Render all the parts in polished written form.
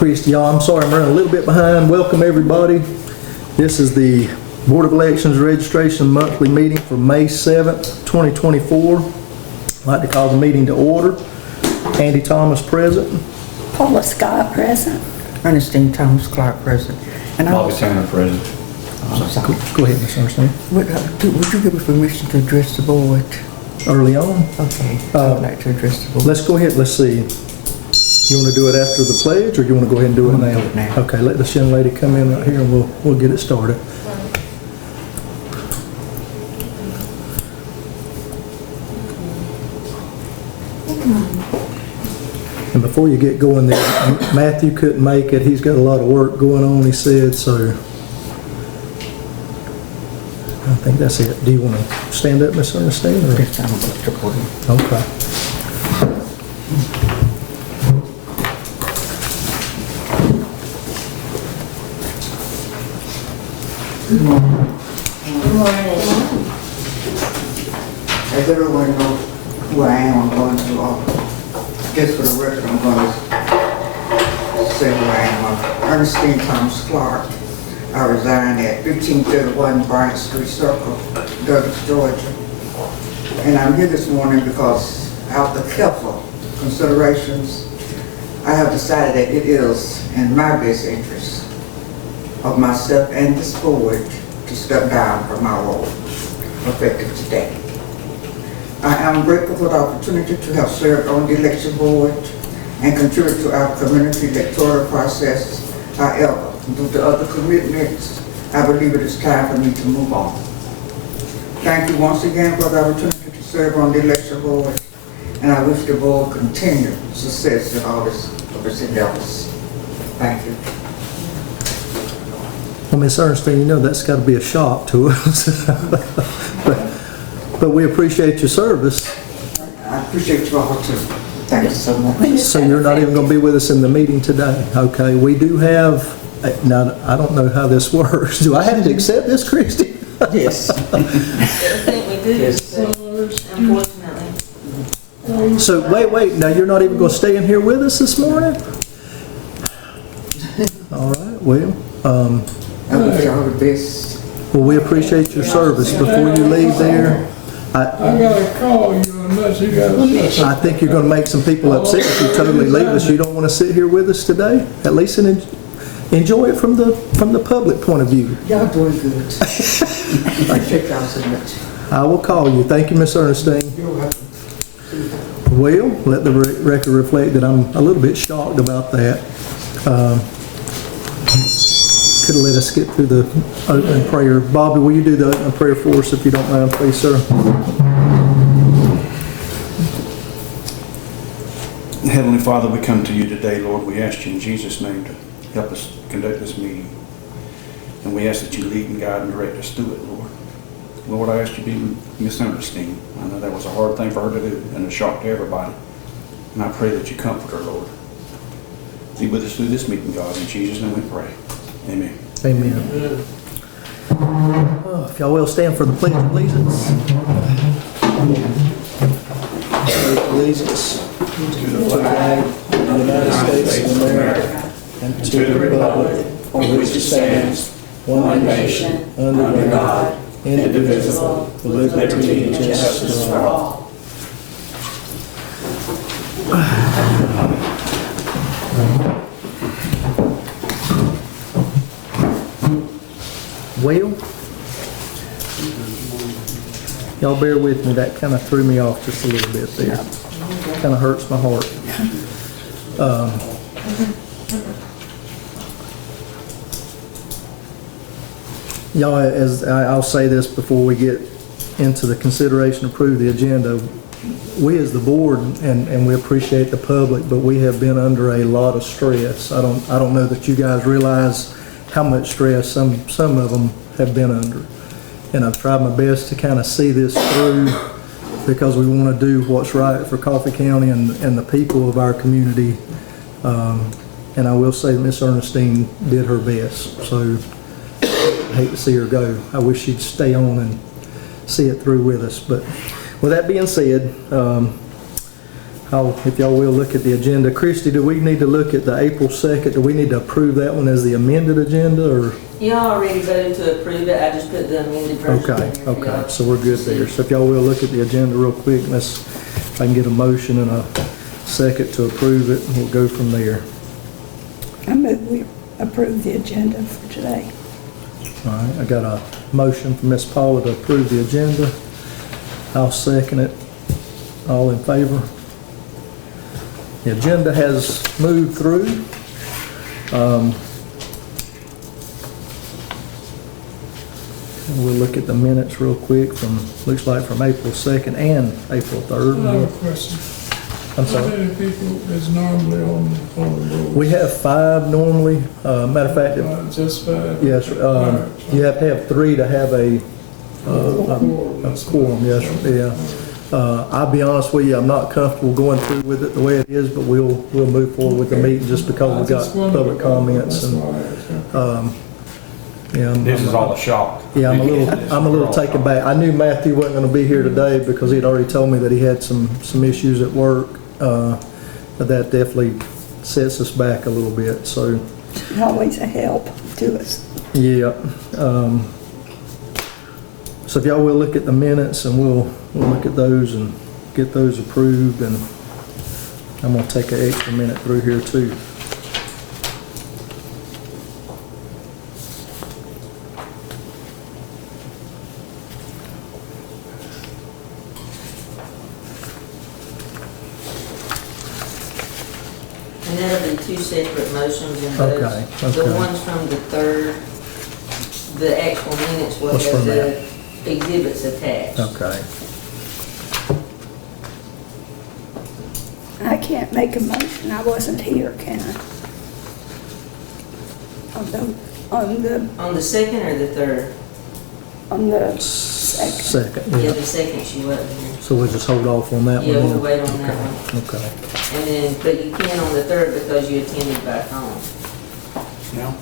Christie, y'all, I'm sorry I'm running a little bit behind. Welcome, everybody. This is the Board of Elections Registration Monthly Meeting for May 7th, 2024. I'd like to call the meeting to order. Andy Thomas present. Paula Scott present. Ernestine Thomas Clark present. And I Bobby also, Tanner present. Go ahead, Ms. Ernestine. would you give me permission to address the board? Early on. Okay, I'd like to address the board. Let's go ahead, let's see. You want to do it after the pledge, or you want to go ahead and do it I'm now? gonna do it now. Okay, let this young lady come in right here and we'll get it started. And before you get going there, Matthew couldn't make it. He's got a lot of work going on, he said, so I think that's it. Do you want to stand up, Miss Ernestine? or- Yes, I'm going to support him. Okay. Good morning. Good morning. As everyone knows who I am, I'm going to, just for the record, I'm going to say who I am. I'm Ernestine Thomas Clark. I reside at 1531 Bryant Street Circle, Douglas, Georgia. And I'm here this morning because after careful considerations, I have decided that it is in my best interest of myself and this board to step down from my role effective today. I am grateful for the opportunity to have served on the election board and contribute to our community electoral process. However, due to other commitments, I believe it is time for me to move on. Thank you once again for the opportunity to serve on the election board, and I wish the board continued success in all of its endeavors. Thank you. Well, Miss Ernestine, you know that's got to be a shock to us. but we appreciate your service. I appreciate you all too. Thank you so much. So you're not even going to be with us in the meeting today. Okay, we do have, now I don't know how this works. Do I have to accept this, Christie? Yes. I think we do, unfortunately. So wait, now you're not even going to stay in here with us this morning? All right, well, I wish y'all the best. well, we appreciate your service. Before you leave there, I gotta call you unless you got I think you're going to make some people upset if you totally leave us. You don't want to sit here with us today? At least enjoy it from the public point of view. Y'all doing good. Appreciate y'all so much. I will call you. Thank you, Miss Ernestine. You're welcome. Well, let the record reflect that I'm a little bit shocked about that. Could have let us get through the opening prayer. Bobby, will you do the opening prayer for us if you don't mind, please, sir? Heavenly Father, we come to you today, Lord. We ask you in Jesus' name to help us conduct this meeting. And we ask that you lead and guide and direct us through it, Lord. Lord, I ask you to be Miss Ernestine. I know that was a hard thing for her to do and a shock to everybody. And I pray that you comfort her, Lord. Be with us through this meeting, God. In Jesus' name we pray. Amen. Amen. If y'all will stand for the pledge of allegiance. Pledge of allegiance to the flag of the United States of America and to the republic for which it stands, one nation, under God, indivisible, with liberty and justice for all. Well, y'all bear with me, that kind of threw me off just a little bit there. Kind of hurts my heart. Y'all, as I'll say this before we get into the consideration to approve the agenda, we as the board, and we appreciate the public, but we have been under a lot of stress. I don't know that you guys realize how much stress some of them have been under. And I've tried my best to kind of see this through because we want to do what's right for Coffee County and the people of our community. And I will say Miss Ernestine did her best. So I hate to see her go. I wish she'd stay on and see it through with us. But with that being said, If y'all will, look at the agenda. Christie, do we need to look at the April 2nd? Do we need to approve that one as the amended agenda, or? Y'all already voted to approve it, I just put the amended version Okay, in there for okay, y'all. so we're good there. So if y'all will, look at the agenda real quick, if I can get a motion and a second to approve it, and we'll go from there. I move we approve the agenda for today. All right, I got a motion from Ms. Paula to approve the agenda. I'll second it. All in favor? The agenda has moved through. We'll look at the minutes real quick looks like from April 2nd and April I have 3rd. a question. I'm How sorry. many people is normally on the board? We have 5 normally. Matter of fact, Just 5? yes, you have to have 3 to have a quorum, yes, yeah. I'll be honest with you, I'm not comfortable going through with it the way it is, but we'll move forward with the meeting just because we've got public comments and, yeah. This is all a shock. Yeah, I'm a little taken back. I knew Matthew wasn't gonna be here today because he'd already told me that he had some issues at work. But that definitely sets us back a little bit, so, Always a help to us. yeah. So if y'all will look at the minutes and we'll look at those and get those approved, and I'm gonna take an extra minute through here too. And that'll be 2 separate motions in those. Okay, The okay. ones from the 3rd, the actual minutes will What's have from the exhibits attached. Okay. I can't make a motion, I wasn't here, can I? On the On the 2nd or the 3rd? second. Second, Yeah, yeah. the 2nd she wasn't here. So we'll just hold off on that one Yeah, we'll then? wait on that Okay, one. okay. And then, but you can on the 3rd because you attended by phone. Yeah.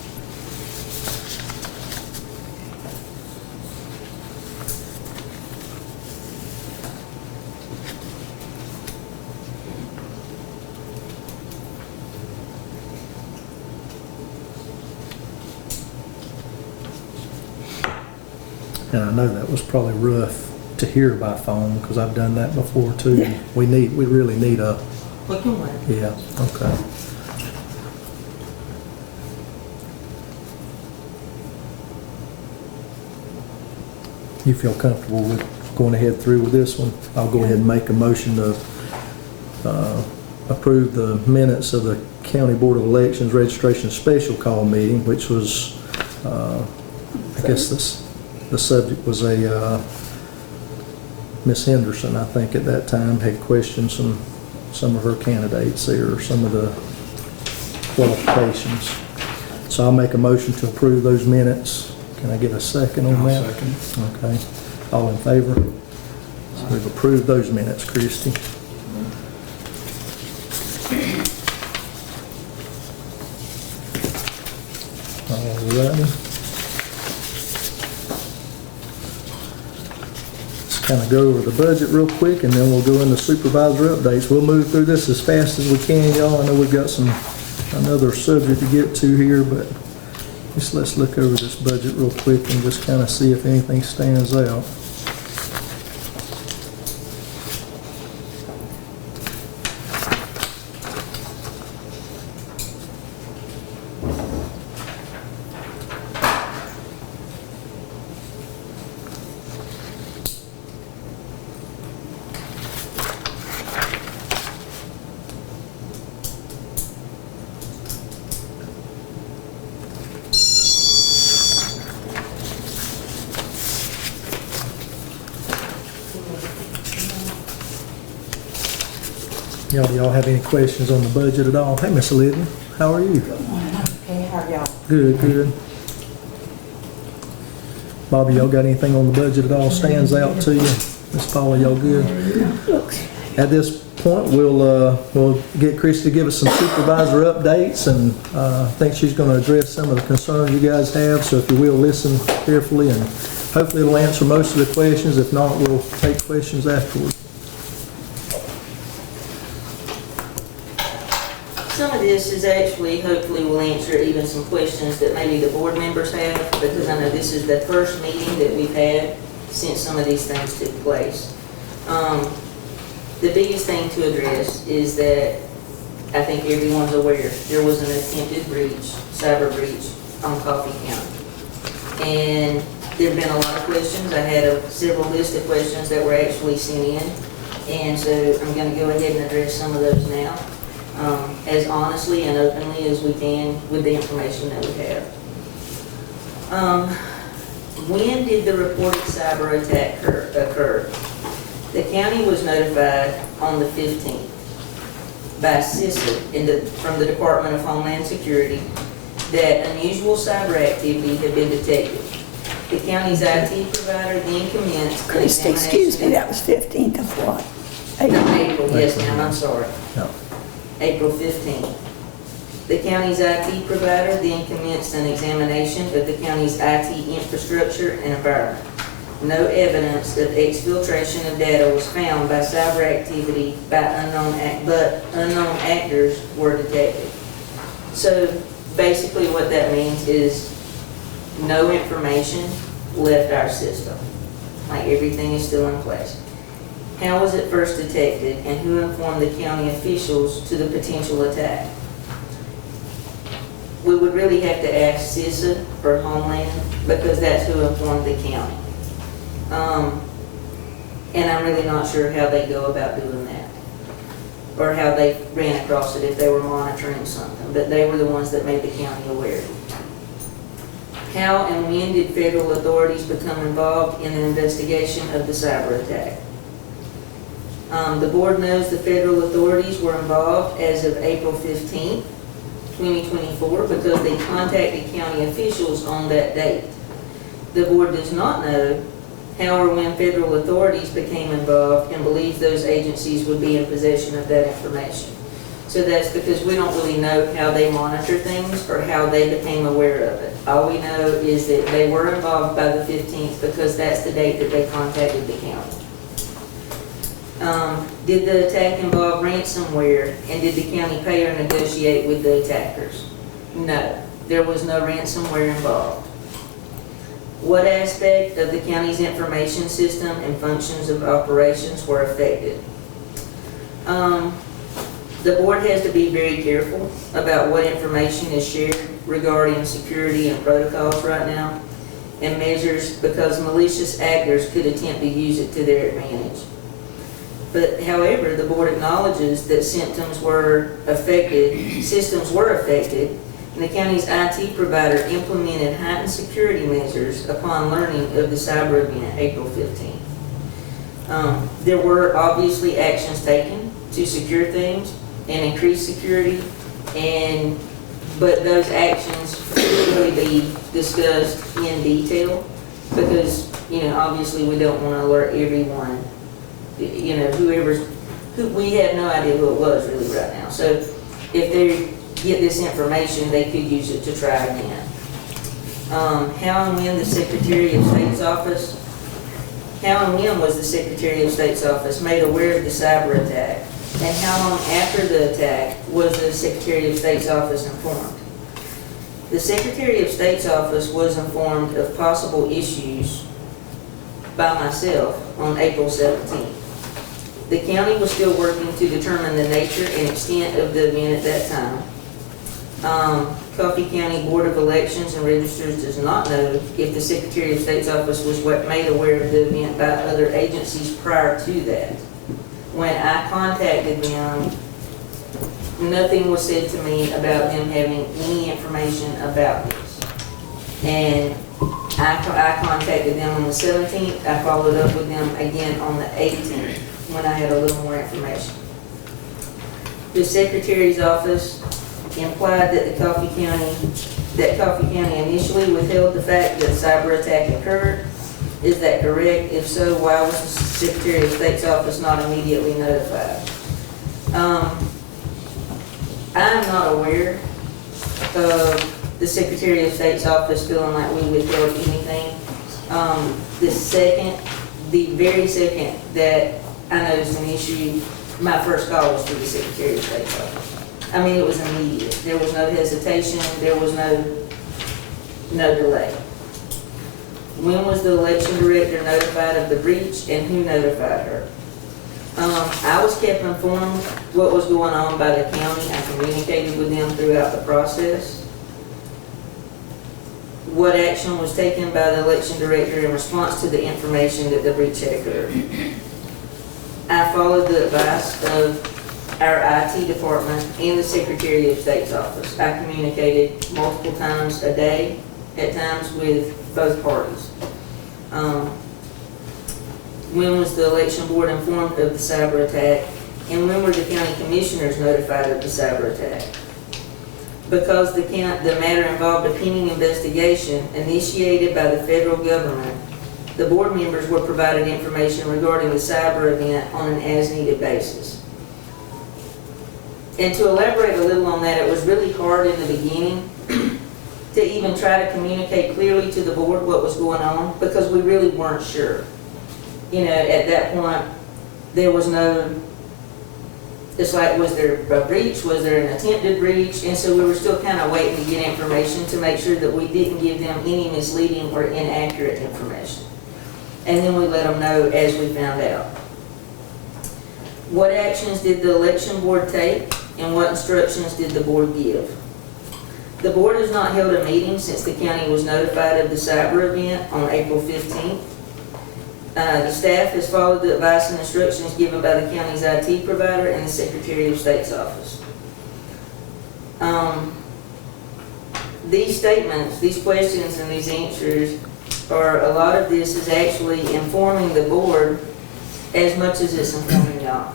And I know that was probably rough to hear by phone, because I've done that before too. Yeah. We really need a, We can wait. yeah, okay. You feel comfortable with going ahead through with this one? I'll go ahead and make a motion to approve the minutes of the County Board of Elections Registration Special Call Meeting, which was, I guess the subject was Miss Henderson, I think at that time, had questioned some of her candidates there, or some of the qualifications. So I'll make a motion to approve those minutes. Can I get a second on I'll that? second. Okay. All in favor? So we've approved those minutes, Christie. All righty. Let's kind of go over the budget real quick, and then we'll go into supervisor updates. We'll move through this as fast as we can, y'all. I know we've got another subject to get to here, but just let's look over this budget real quick and just kind of see if anything stands out. Y'all, do y'all have any questions on the budget at all? Hey, Miss Lydia, how are you? Okay, how are y'all? Good, good. Bobby, y'all got anything on the budget at all stands out to you? Miss Paula, y'all good? Looks, At this point, we'll get Christie to give us some supervisor updates, and I think she's going to address some of the concerns you guys have. So if you will, listen carefully, and hopefully it'll answer most of the questions. If not, we'll take questions afterward. Some of this is actually, hopefully will answer even some questions that maybe the board members have, because I know this is the first meeting that we've had since some of these things took place. The biggest thing to address is that I think everyone's aware, there was an attempted breach, cyber breach on Coffee County. And there've been a lot of questions. I had several list of questions that were actually sent in. And so I'm gonna go ahead and address some of those now, as honestly and openly as we can with the information that we have. When did the reported cyber attack occur? The county was notified on the 15th by CISA from the Department of Homeland Security that unusual cyber activity had been detected. The county's IT provider then commenced an Christie, excuse me, that was 15th of what? April, yes ma'am, I'm sorry. No. April 15th. The county's IT provider then commenced an examination of the county's IT infrastructure and environment. No evidence of exfiltration of data was found by cyber activity but unknown actors were detected. So basically what that means is no information left our system. Like everything is still in place. How was it first detected and who informed the county officials to the potential attack? We would really have to ask CISA or Homeland because that's who informed the county. And I'm really not sure how they go about doing that or how they ran across it if they were monitoring something, but they were the ones that made the county aware. How and when did federal authorities become involved in an investigation of the cyber attack? The board knows the federal authorities were involved as of April 15th, 2024, because they contacted county officials on that date. The board does not know how or when federal authorities became involved and believes those agencies would be in possession of that information. So that's because we don't really know how they monitor things or how they became aware of it. All we know is that they were involved by the 15th because that's the date that they contacted the county. Did the attack involve ransomware and did the county pay or negotiate with the attackers? No, there was no ransomware involved. What aspect of the county's information system and functions of operations were affected? The board has to be very careful about what information is shared regarding security and protocols right now and measures because malicious actors could attempt to use it to their advantage. But however, the board acknowledges that systems were affected, and the county's IT provider implemented heightened security measures upon learning of the cyber event, April 15th. There were obviously actions taken to secure things and increase security, but those actions should really be discussed in detail because, obviously we don't want to alert everyone, we have no idea who it was really right now. So if they get this information, they could use it to try again. How and when was the Secretary of State's office made aware of the cyber attack? And how long after the attack was the Secretary of State's office informed? The Secretary of State's office was informed of possible issues by myself on April 17th. The county was still working to determine the nature and extent of the event at that time. Coffee County Board of Elections and Registers does not know if the Secretary of State's office was made aware of the event by other agencies prior to that. When I contacted them, nothing was said to me about them having any information about this. And I contacted them on the 17th. I followed up with them again on the 18th when I had a little more information. The Secretary's office implied that Coffee County initially withheld the fact that a cyber attack occurred. Is that correct? If so, why was the Secretary of State's office not immediately notified? I'm not aware of the Secretary of State's office feeling like we withheld anything. The very second that I noticed an issue, my first call was to the Secretary of State's office. I mean, it was immediate. There was no hesitation, there was no delay. When was the election director notified of the breach and who notified her? I was kept informed what was going on by the county. I communicated with them throughout the process. What action was taken by the election director in response to the information that the breach had occurred? I followed the advice of our IT department and the Secretary of State's office. I communicated multiple times a day, at times with both parties. When was the election board informed of the cyber attack? And when were the county commissioners notified of the cyber attack? Because the matter involved a pending investigation initiated by the federal government, the board members were provided information regarding the cyber event on an as-needed basis. And to elaborate a little on that, it was really hard in the beginning to even try to communicate clearly to the board what was going on, because we really weren't sure. You know, at that point, there was no, it's like, was there a breach? Was there an attempted breach? And so we were still kind of waiting to get information to make sure that we didn't give them any misleading or inaccurate information. And then we let them know as we found out. What actions did the election board take, and what instructions did the board give? The board has not held a meeting since the county was notified of the cyber event on April 15th. The staff has followed the advice and instructions given by the county's IT provider and the Secretary of State's office. These statements, these questions, and these answers, or a lot of this is actually informing the board as much as it's informing y'all.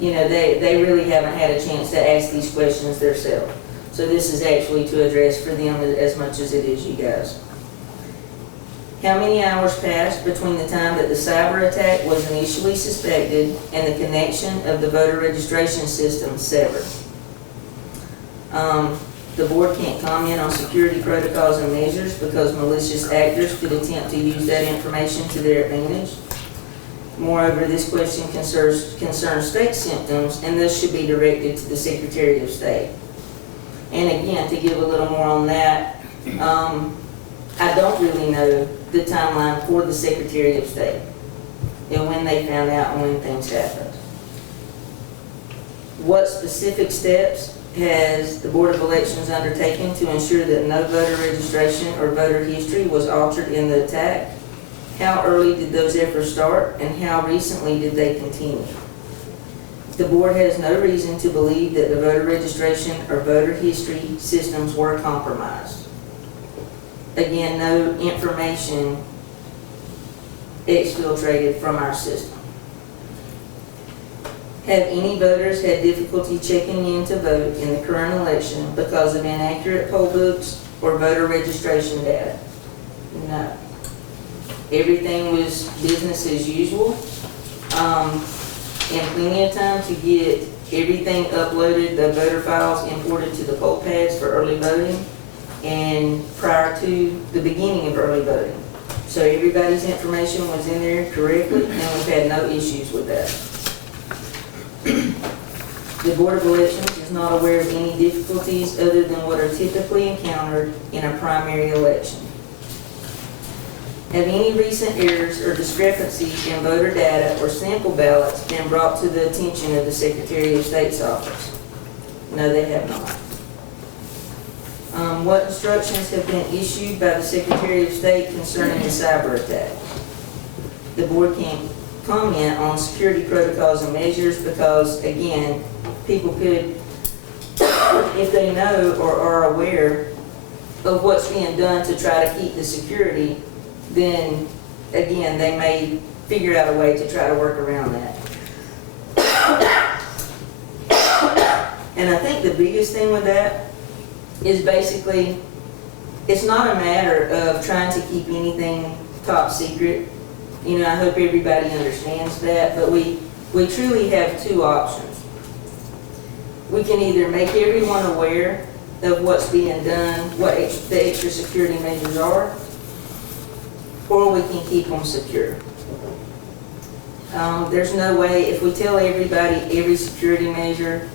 You know, they really haven't had a chance to ask these questions themselves. So this is actually to address for them as much as it is you guys. How many hours passed between the time that the cyber attack was initially suspected and the connection of the voter registration system severed? The board can't comment on security protocols and measures because malicious actors could attempt to use that information to their advantage. Moreover, this question concerns state symptoms and thus should be directed to the Secretary of State. And again, to give a little more on that, I don't really know the timeline for the Secretary of State and when they found out and when things happened. What specific steps has the Board of Elections undertaken to ensure that no voter registration or voter history was altered in the attack? How early did those efforts start, and how recently did they continue? The board has no reason to believe that the voter registration or voter history systems were compromised. Again, no information exfiltrated from our system. Have any voters had difficulty checking in to vote in the current election because of inaccurate poll books or voter registration data? No. Everything was business as usual. And plenty of time to get everything uploaded, the voter files imported to the poll pads for early voting and prior to the beginning of early voting. So everybody's information was in there correctly, and we've had no issues with that. The Board of Elections is not aware of any difficulties other than what are typically encountered in a primary election. Have any recent errors or discrepancies in voter data or sample ballots been brought to the attention of the Secretary of State's office? No, they have not. What instructions have been issued by the Secretary of State concerning the cyber attack? The board can't comment on security protocols and measures because, again, people could, if they know or are aware of what's being done to try to keep the security, then, again, they may figure out a way to try to work around that. And I think the biggest thing with that is basically, it's not a matter of trying to keep anything top secret. You know, I hope everybody understands that, but we truly have two options. We can either make everyone aware of what's being done, what the extra security measures are, or we can keep them secure. There's no way, if we tell everybody every security measure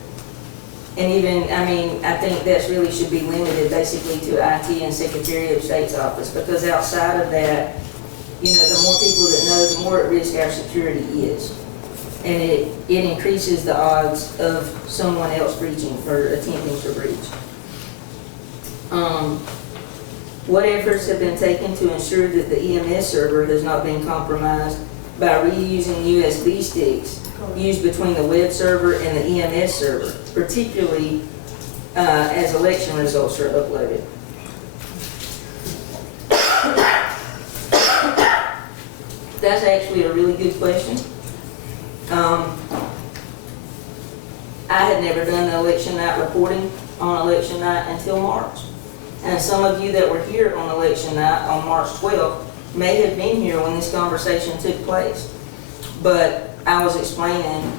And even, I mean, I think that's really should be limited basically to IT and Secretary of State's office, because outside of that, you know, the more people that know, the more at risk our security is. And it increases the odds of someone else breaching or attempting to breach. What efforts have been taken to ensure that the EMS server has not been compromised by reusing USB sticks used between the web server and the EMS server, particularly as election results are uploaded? That's actually a really good question. I had never done the election night reporting on election night until March. And some of you that were here on election night on March 12th may have been here when this conversation took place. But I was explaining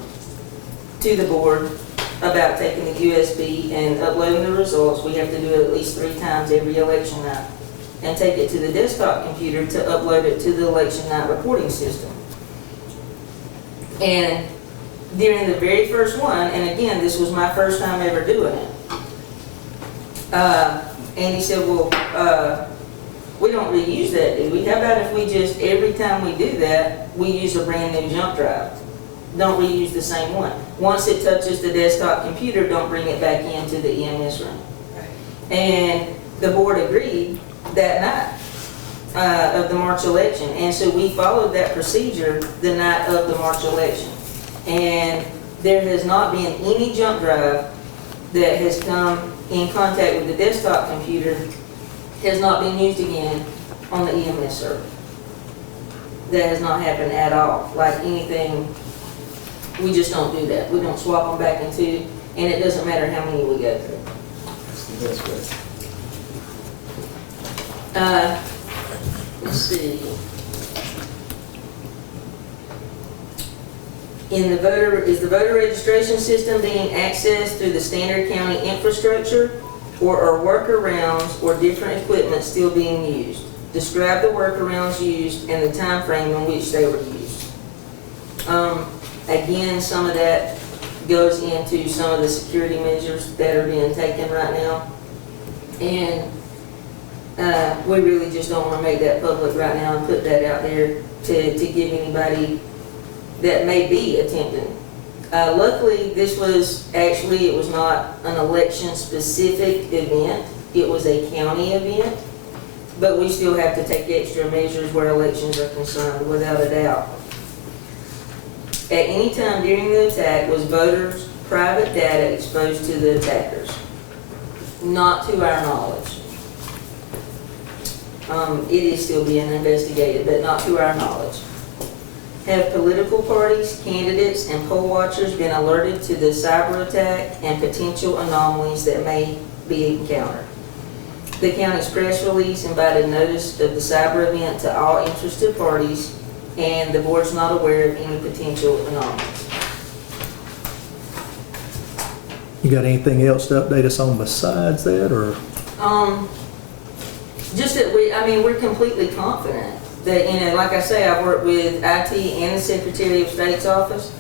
to the board about taking the USB and uploading the results. We have to do it at least 3 times every election night. And take it to the desktop computer to upload it to the election night reporting system. And during the very first one, and again, this was my first time ever doing it, Andy said, well, we don't reuse that, do we? How about if we just, every time we do that, we use a brand new jump drive? Don't reuse the same one. Once it touches the desktop computer, don't bring it back into the EMS room. And the board agreed that night of the March election. And so we followed that procedure the night of the March election. And there has not been any jump drive that has come in contact with the desktop computer has not been used again on the EMS server. That has not happened at all. Like anything, we just don't do that. We don't swap them back into, and it doesn't matter how many we go through. That's good. Let's see. Is the voter registration system being accessed through the Standard County infrastructure, or are workarounds or different equipment still being used? Describe the workarounds used and the time frame in which they were used. Again, some of that goes into some of the security measures that are being taken right now. And we really just don't want to make that public right now and put that out there to give anybody that may be attempting. Luckily, this was actually, it was not an election-specific event. It was a county event, but we still have to take extra measures where elections are concerned, without a doubt. At any time during the attack, was voters' private data exposed to the attackers? Not to our knowledge. It is still being investigated, but not to our knowledge. Have political parties, candidates, and poll watchers been alerted to the cyber attack and potential anomalies that may be encountered? The county's press release invited notice of the cyber event to all interested parties, and the board's not aware of any potential anomalies. You got anything else to update us on besides that, or? Just that we're completely confident that, like I say, I've worked with IT and the Secretary of State's office,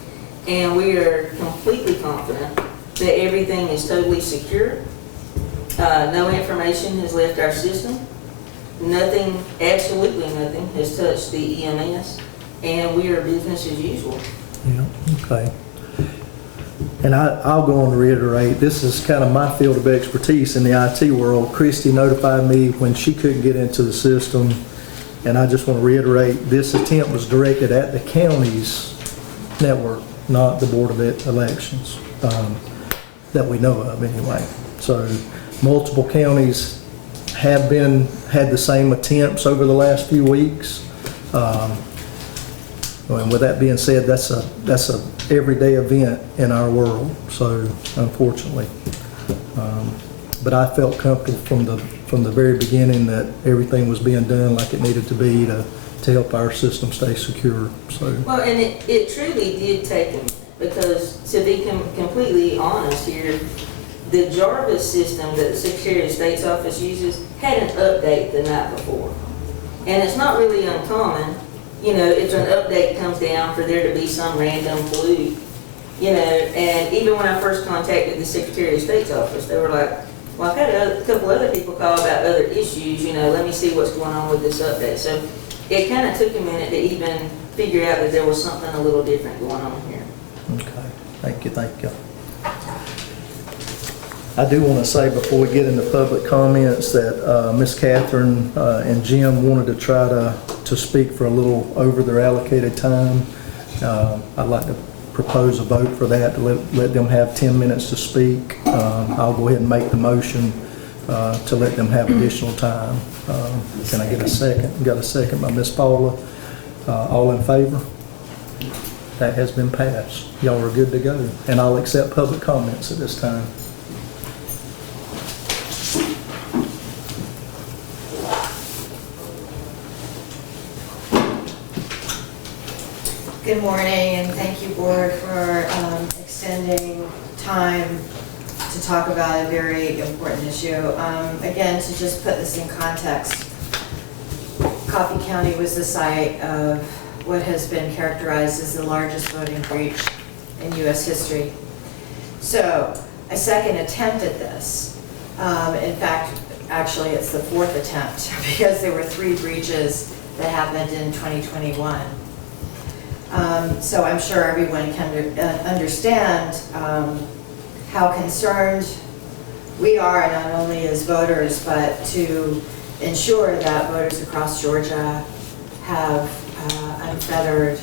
and we are completely confident that everything is totally secure. No information has left our system. Nothing, absolutely nothing, has touched the EMS, and we are business as usual. Yeah, okay. And I'll go on to reiterate, this is kind of my field of expertise in the IT world. Christy notified me when she couldn't get into the system, and I just want to reiterate, this attempt was directed at the county's network, not the Board of Elections, that we know of anyway. So multiple counties have had the same attempts over the last few weeks. And with that being said, that's a everyday event in our world. So unfortunately, but I felt comfortable from the very beginning that everything was being done like it needed to be to help our system stay secure. So Well, and it truly did take a minute, because to be completely honest here, the Jarvis system that the Secretary of State's office uses had an update the night before. And it's not really uncommon, if an update comes down for there to be some random fluke You know, and even when I first contacted the Secretary of State's office, they were like, well, I've had a couple other people call about other issues, you know, let me see what's going on with this update. So it kind of took a minute to even figure out that there was something a little different going on here. Okay, thank you, thank you. I do want to say before we get into public comments that Miss Catherine and Jim wanted to try to speak for a little over their allocated time. I'd like to propose a vote for that, to let them have 10 minutes to speak. I'll go ahead and make the motion to let them have additional time. Can I get a second? Got a second by Miss Paula. All in favor? That has been passed. Y'all are good to go. And I'll accept public comments at this time. Good morning, and thank you, Board, for extending time to talk about a very important issue. Again, to just put this in context, Coffee County was the site of what has been characterized as the largest voting breach in U.S. history. So, a second attempt at this. In fact, actually, it's the fourth attempt because there were 3 breaches that happened in 2021. So I'm sure everyone can understand how concerned we are, not only as voters, but to ensure that voters across Georgia have unfettered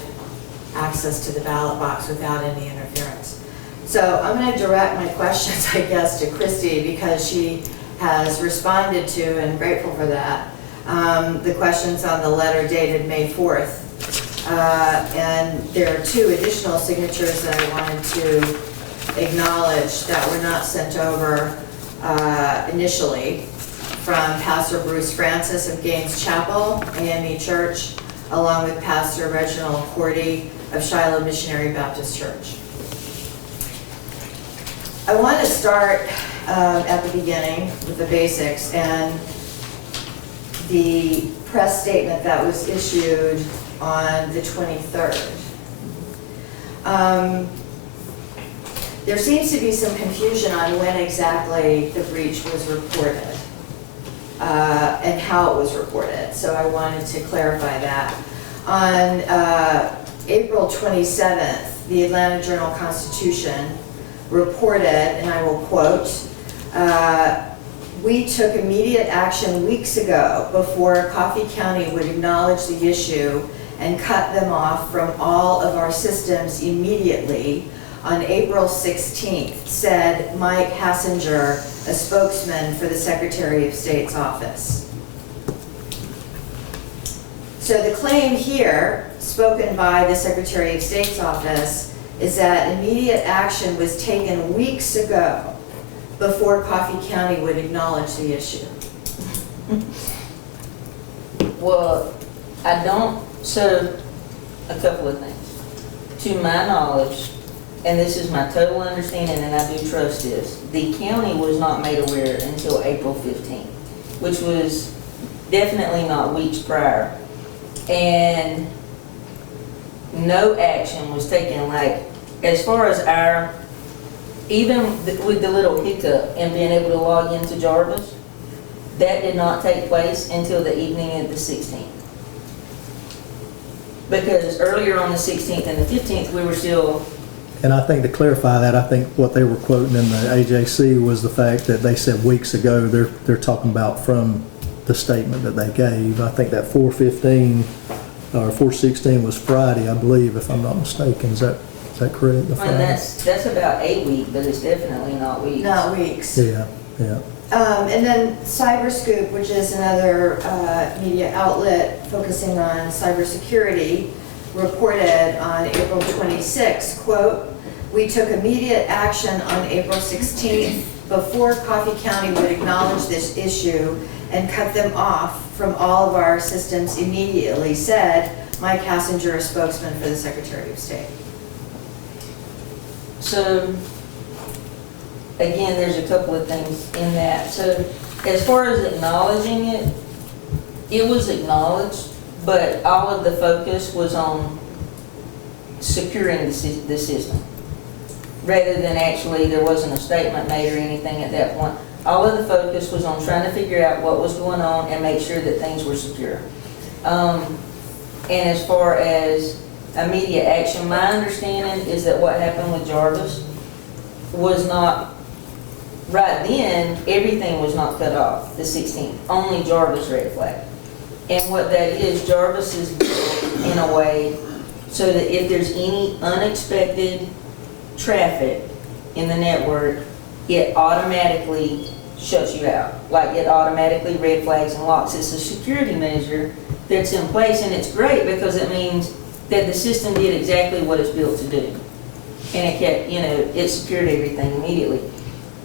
access to the ballot box without any interference. So I'm going to direct my questions, I guess, to Christy, because she has responded to, and grateful for that, the questions on the letter dated May 4th. And there are 2 additional signatures that I wanted to acknowledge that were not sent over initially, from Pastor Bruce Francis of Gaines Chapel, AME Church, along with Pastor Reginald Cordy of Shiloh Missionary Baptist Church. I want to start at the beginning with the basics and the press statement that was issued on the 23rd. There seems to be some confusion on when exactly the breach was reported and how it was reported, so I wanted to clarify that. On April 27th, the Atlanta Journal-Constitution reported, and I will quote, "We took immediate action weeks ago before Coffee County would acknowledge the issue and cut them off from all of our systems immediately on April 16th," said Mike Hassinger, a spokesman for the Secretary of State's office. So the claim here, spoken by the Secretary of State's office, is that immediate action was taken weeks ago before Coffee County would acknowledge the issue. Well, I don't, so a couple of things. To my knowledge, and this is my total understanding, and I do trust this, the county was not made aware until April 15th, which was definitely not weeks prior. And no action was taken, like, as far as our, even with the little hiccup and being able to log into Jarvis, that did not take place until the evening of the 16th. Because earlier on the 16th and the 15th, we were still. And I think to clarify that, I think what they were quoting in the AJC was the fact that they said weeks ago, they're talking about from the statement that they gave. I think that 4/15 or 4/16 was Friday, I believe, if I'm not mistaken. Is that correct? The I mean, Friday? that's about 8 weeks, but it's definitely not weeks. Not weeks. Yeah, yeah. And then CyberScoop, which is another media outlet focusing on cybersecurity, reported on April 26th, quote, "We took immediate action on April 16th before Coffee County would acknowledge this issue and cut them off from all of our systems immediately," said Mike Hassinger, a spokesman for the Secretary of State. So, again, there's a couple of things in that. So, as far as acknowledging it, it was acknowledged, but all of the focus was on securing the system. rather than actually, there wasn't a statement made or anything at that point. All of the focus was on trying to figure out what was going on and make sure that things were secure. And as far as immediate action, my understanding is that what happened with Jarvis was not, right then, everything was not cut off, the 16th, only Jarvis red flag. And what that is, Jarvis is built in a way so that if there's any unexpected traffic in the network, it automatically shuts you out. Like it automatically red flags and locks. It's a security measure that's in place, and it's great because it means that the system did exactly what it's built to do. And it kept, it secured everything immediately.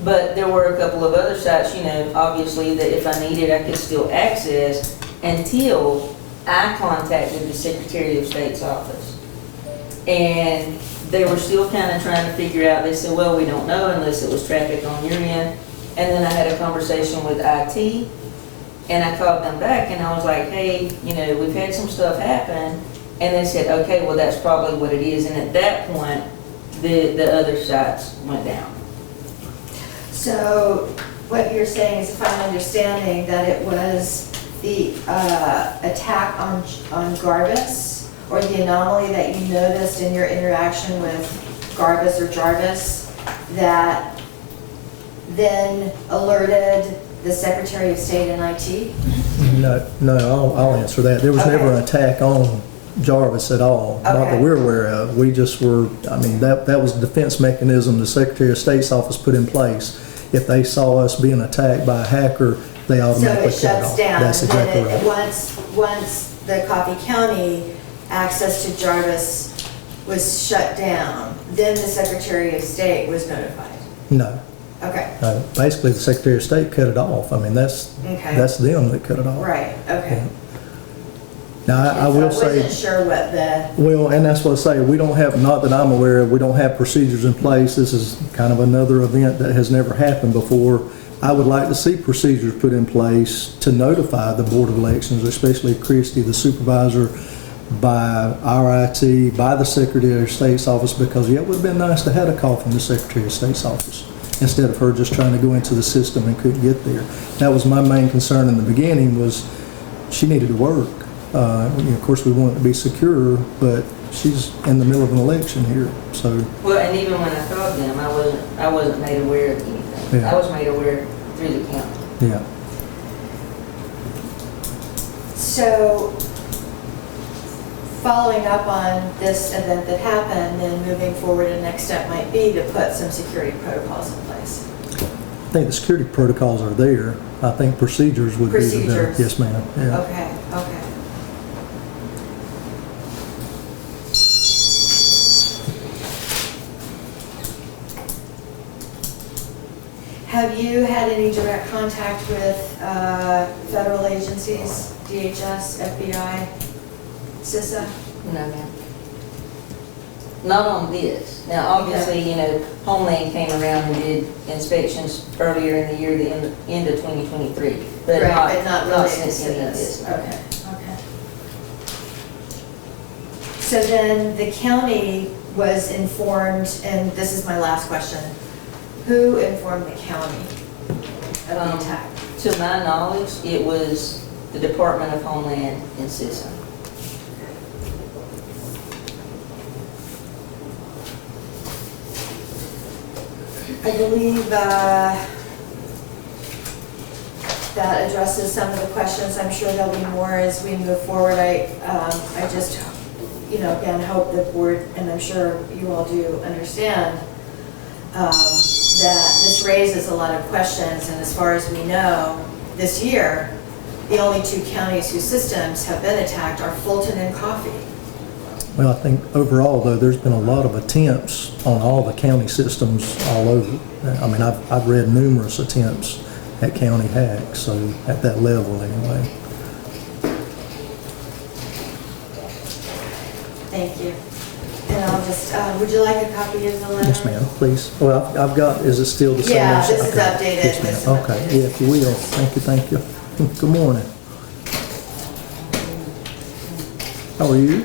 But there were a couple of other sites, obviously that if I needed, I could still access until I contacted the Secretary of State's office. And they were still kind of trying to figure out, they said, well, we don't know unless it was traffic on your end. And then I had a conversation with IT, and I called them back and I was like, hey, we've had some stuff happen. And they said, okay, well, that's probably what it is. And at that point, the other sites went down. So what you're saying is, if I'm understanding, that it was the attack on Garvis, or the anomaly that you noticed in your interaction with Garvis or Jarvis, that then alerted the Secretary of State and IT? No, I'll answer that. There was never an attack on Jarvis at all, not that we're aware of. We just were, that was a defense mechanism the Secretary of State's office put in place. If they saw us being attacked by a hacker, they automatically cut it off. So it shuts down. That's exactly And then right. once the Coffee County access to Jarvis was shut down, then the Secretary of State was notified? No. Okay, Basically, the Secretary of State cut it off. That's them that cut it off. right, okay. Now, I will So I say. wasn't sure what the, Well, and that's what I say, we don't have, not that I'm aware of, we don't have procedures in place. This is kind of another event that has never happened before. I would like to see procedures put in place to notify the Board of Elections, especially Christie, the supervisor, by our IT, by the Secretary of State's office, because it would have been nice to have a call from the Secretary of State's office, instead of her just trying to go into the system and couldn't get there. That was my main concern in the beginning, was she needed to work. Of course, we want it to be secure, but she's in the middle of an election here, so. Well, and even when I called them, I wasn't made aware of anything. Yeah. I was made aware through the county. Yeah. so following up on this event that happened, then moving forward, the next step might be to put some security protocols in place. I think the security protocols are there. I think procedures would be the better. Procedures. Yes, ma'am. Yeah. Okay. Have you had any direct contact with federal agencies, DHS, FBI, CISA? No, ma'am. Not on this. Now, obviously, Homeland came around and did inspections earlier in the year, the end of 2023, but Right, not related since to any of this. this. Okay. So then the county was informed, and this is my last question, who informed the county of the attack? To my knowledge, it was the Department of Homeland and CISA. I believe that addresses some of the questions. I'm sure there'll be more as we move forward. I just, again, hope the board, and I'm sure you all do understand, that this raises a lot of questions, and as far as we know, this year, the only two counties whose systems have been attacked are Fulton and Coffee. Well, I think overall, though, there's been a lot of attempts on all the county systems all over. I've read numerous attempts at county hacks, so at that level anyway. Thank you. And I'll just, would you like a copy of the letter? Yes, ma'am, please. Well, I've got, is it still the same? Yeah, this is Okay. updated. Yes, This is ma'am. Okay, updated. yeah, if you will. Thank you. Good morning. How are you?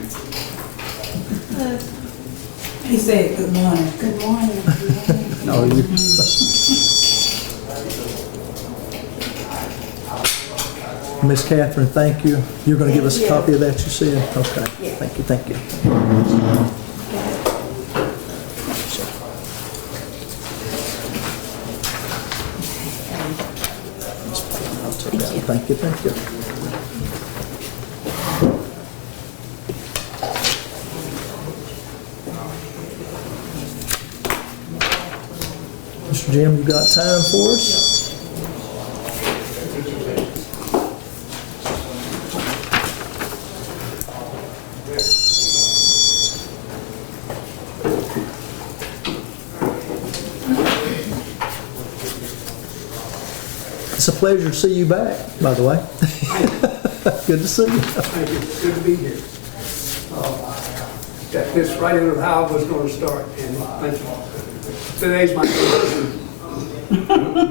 He said, good morning. Good morning. you. Miss Catherine, thank you. You're going to give us a copy of that, you said? Okay, thank you, thank you. Thank you, thank you. Mr. Jim, you got time for us? It's a pleasure to see you back, by the way. Good to see you. Thank you. Good to be here. Got this right into how I was going to start, and thank you. Today's my anniversary.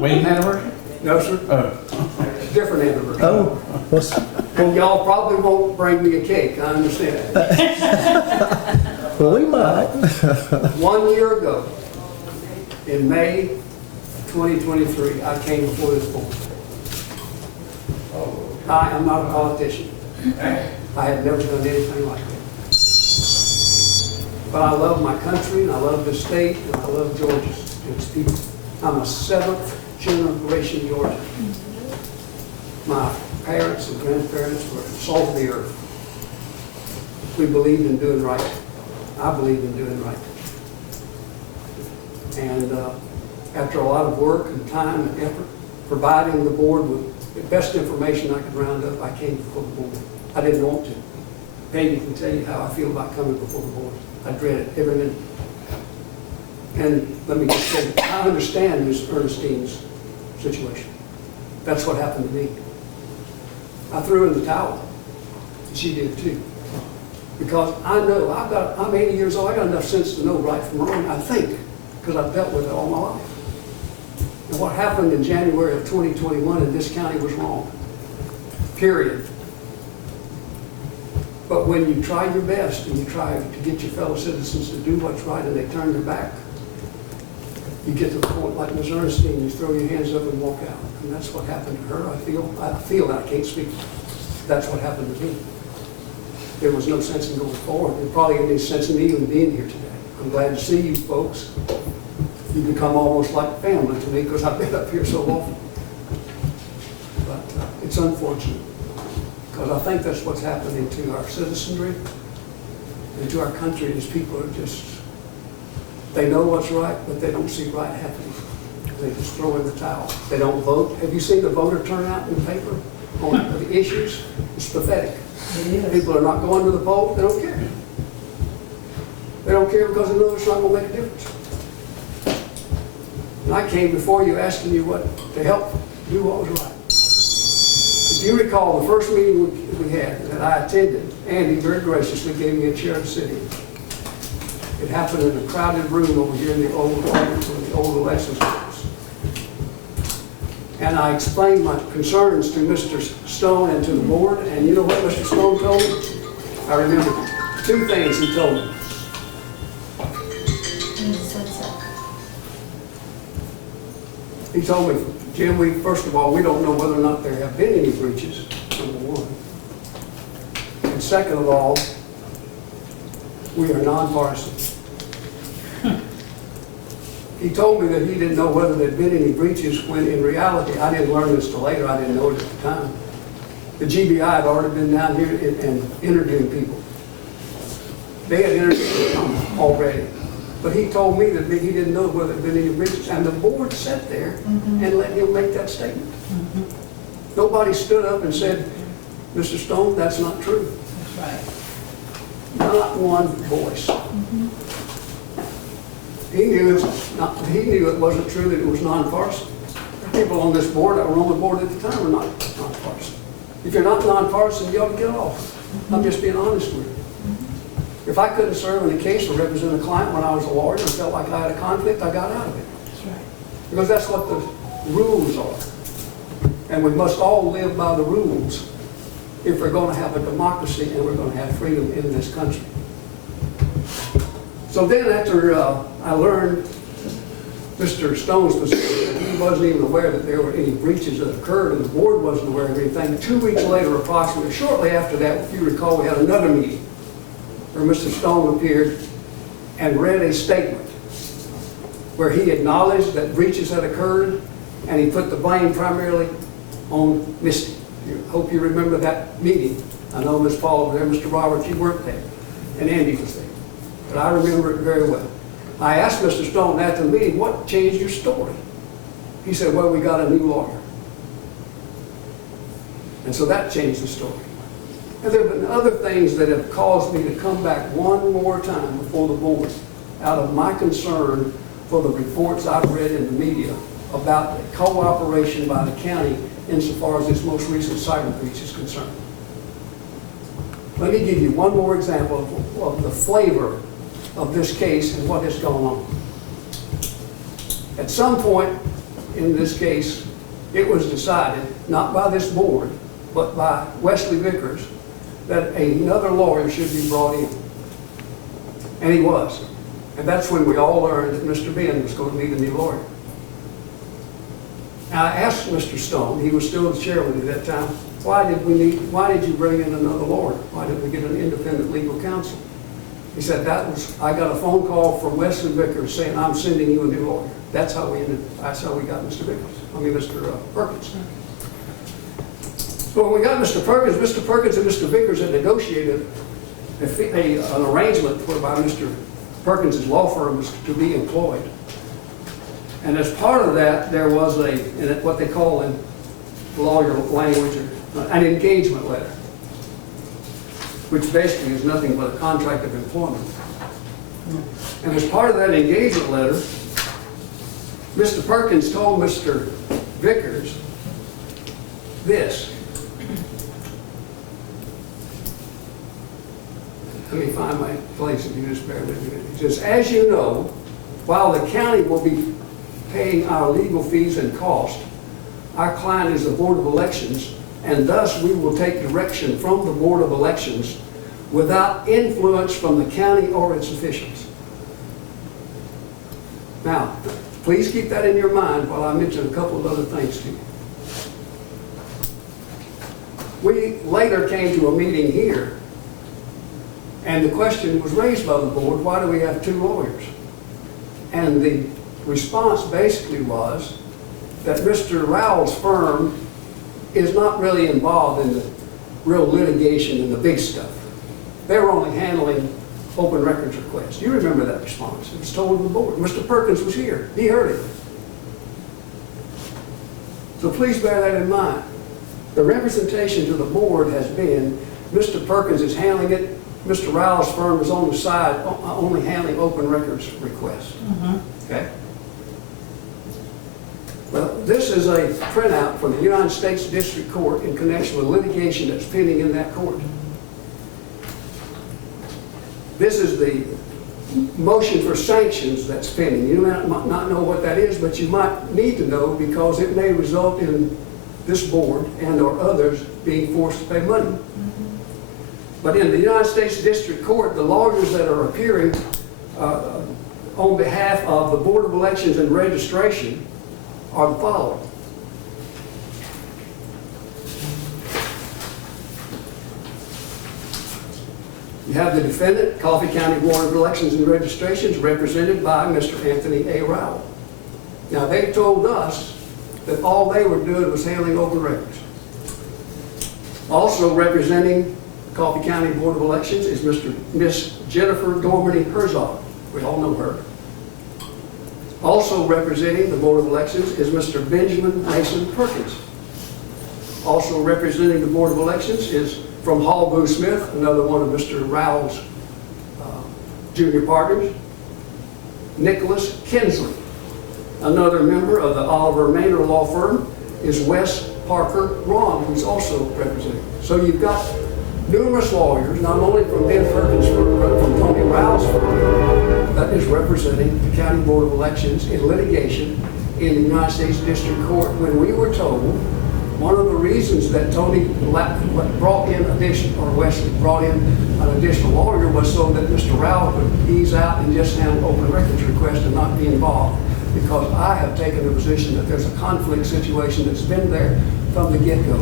Wedding anniversary? No, sir, different anniversary. Oh, what's, And y'all probably won't bring me a cake, I understand that. well, we might. 1 year ago, in May 2023, I came before this board. I am not a politician. I have never done anything like that. But I love my country, and I love this state, and I love Georgia and its people. I'm a 7th generation Georgian. My parents and grandparents were salt of the earth. We believed in doing right. I believe in doing right. And after a lot of work and time and effort, providing the board with the best information I could round up, I came before the board. I didn't want to. Peggy can tell you how I feel about coming before the board. I dread it every minute. And let me just say, I understand Ms. Ernestine's situation. That's what happened to me. I threw in the towel. She did too. Because I know, I'm 80 years old, I got enough sense to know right from wrong, I think, because I've dealt with it all my life. And what happened in January of 2021 in this county was wrong. Period. But when you try your best and you try to get your fellow citizens to do what's right and they turn their back, you get to the point like Ms. Ernestine, you throw your hands up and walk out. And that's what happened to her. I feel that, I can't speak. That's what happened to me. There was no sense in going forward. There probably any sense in me even being here today. I'm glad to see you folks. You become almost like family to me because I've been up here so often. But it's unfortunate because I think that's what's happening to our citizenry and to our country is people are just, they know what's right, but they don't see right happening. They just throw in the towel. They don't vote. Have you seen the voter turnout in the paper on the issues? It's pathetic. People are not going to the poll. They don't care. They don't care because they know it's not going to make a difference. And I came before you asking you what to help do what was right. If you recall, the first meeting we had that I attended, Andy very graciously gave me a chair to sit in. It happened in a crowded room over here in the old elections office. And I explained my concerns to Mr. Stone and to the board, and you know what Mr. Stone told me? I remember 2 things he told me. He told me, Jim, first of all, we don't know whether or not there have been any breaches, number 1. And second of all, we are nonpartisan. He told me that he didn't know whether there had been any breaches when in reality, I didn't learn this till later, I didn't know it at the time. The GBI had already been down here and interviewing people. They had interviewed them already. But he told me that he didn't know whether there had been any breaches. And the board sat there and let him make that statement. Nobody stood up and said, Mr. Stone, that's not true. That's right. Not one voice. He knew it wasn't true that it was nonpartisan. People on this board that were on the board at the time were not nonpartisan. If you're not nonpartisan, you ought to get off. I'm just being honest with you. If I couldn't serve in a case or represent a client when I was a lawyer and felt like I had a conflict, I got out of it. That's right. Because that's what the rules are. And we must all live by the rules if we're going to have a democracy and we're going to have freedom in this country. So then after I learned Mr. Stone's position, he wasn't even aware that there were any breaches that occurred, and the board wasn't aware of anything. 2 weeks later, approximately, shortly after that, if you recall, we had another meeting where Mr. Stone appeared and read a statement where he acknowledged that breaches had occurred, and he put the blame primarily on Misty. Hope you remember that meeting. I know Ms. Paul was there, Mr. Roberts, you weren't there, and Andy was there, but I remember it very well. I asked Mr. Stone after the meeting, what changed your story? He said, well, we got a new lawyer. And so that changed the story. And there have been other things that have caused me to come back one more time before the board out of my concern for the reports I've read in the media about the cooperation by the county insofar as this most recent cyber breach is concerned. Let me give you one more example of the flavor of this case and what has gone on. At some point in this case, it was decided, not by this board, but by Wesley Vickers, that another lawyer should be brought in. And he was. And that's when we all learned that Mr. Ben was going to be the new lawyer. And I asked Mr. Stone, he was still the chairman at that time, why did you bring in another lawyer? Why didn't we get an independent legal counsel? He said, I got a phone call from Wesley Vickers saying, I'm sending you a new lawyer. That's how we got Mr. Perkins. So when we got Mr. Perkins and Mr. Vickers had negotiated an arrangement whereby Mr. Perkins' law firm was to be employed. And as part of that, there was what they call in lawyer language, an engagement letter, which basically is nothing but a contract of employment. And as part of that engagement letter, Mr. Perkins told Mr. Vickers this. Let me find my place if you just bear with me. He says, as you know, while the county will be paying our legal fees and costs, our client is the Board of Elections, and thus we will take direction from the Board of Elections without influence from the county or its officials. Now, please keep that in your mind while I mention a couple of other things to you. We later came to a meeting here, and the question was raised by the board, why do we have two lawyers? And the response basically was that Mr. Rowell's firm is not really involved in the real litigation and the big stuff. They're only handling open records requests. You remember that response. It was told to the board. Mr. Perkins was here. He heard it. So please bear that in mind. The representation to the board has been Mr. Perkins is handling it. Mr. Rowell's firm is on the side only handling open records requests. Okay? Well, this is a printout from the United States District Court in connection with litigation that's pending in that court. This is the motion for sanctions that's pending. You might not know what that is, but you might need to know because it may result in this board and or others being forced to pay money. But in the United States District Court, the lawyers that are appearing on behalf of the Board of Elections and Registration are the following. You have the defendant, Coffee County Board of Elections and Registrations, represented by Mr. Anthony A. Rowell. Now, they told us that all they were doing was handling open records. Also representing Coffee County Board of Elections is Miss Jennifer Dormany Herzog. We all know her. Also representing the Board of Elections is Mr. Benjamin Mason Perkins. Also representing the Board of Elections is from Hall Boo Smith, another one of Mr. Rowell's junior partners, Nicholas Kinsley. Another member of the Oliver Manor law firm is Wes Parker Ron, who's also representing. So you've got numerous lawyers, not only from Ben Perkins, but from Tony Rowell's firm, that is representing the County Board of Elections in litigation in the United States District Court. When we were told, one of the reasons that Tony brought in Wesley brought in an additional lawyer was so that Mr. Rowell could ease out and just handle open records requests and not be involved. because I have taken the position that there's a conflict situation that's been there from the get-go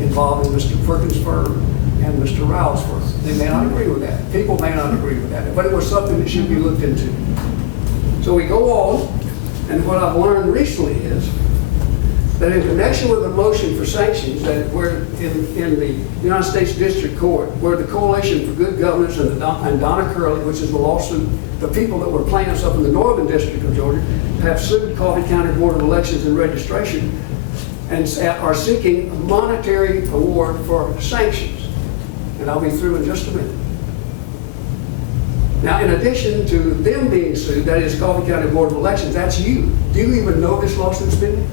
involving Mr. Perkins' firm and Mr. Rowell's firm. They may not agree with that. People may not agree with that, but it was something that should be looked into. So we go on, and what I've learned recently is that in connection with the motion for sanctions, that we're in the United States District Court, where the Coalition for Good Governance and Donna Curley, which is the lawsuit, the people that were plaintiffs up in the Northern District of Georgia, have sued Coffee County Board of Elections and Registration and are seeking a monetary award for sanctions. And I'll be through in just a minute. Now, in addition to them being sued, that is Coffee County Board of Elections, that's you. Do you even know this lawsuit's pending?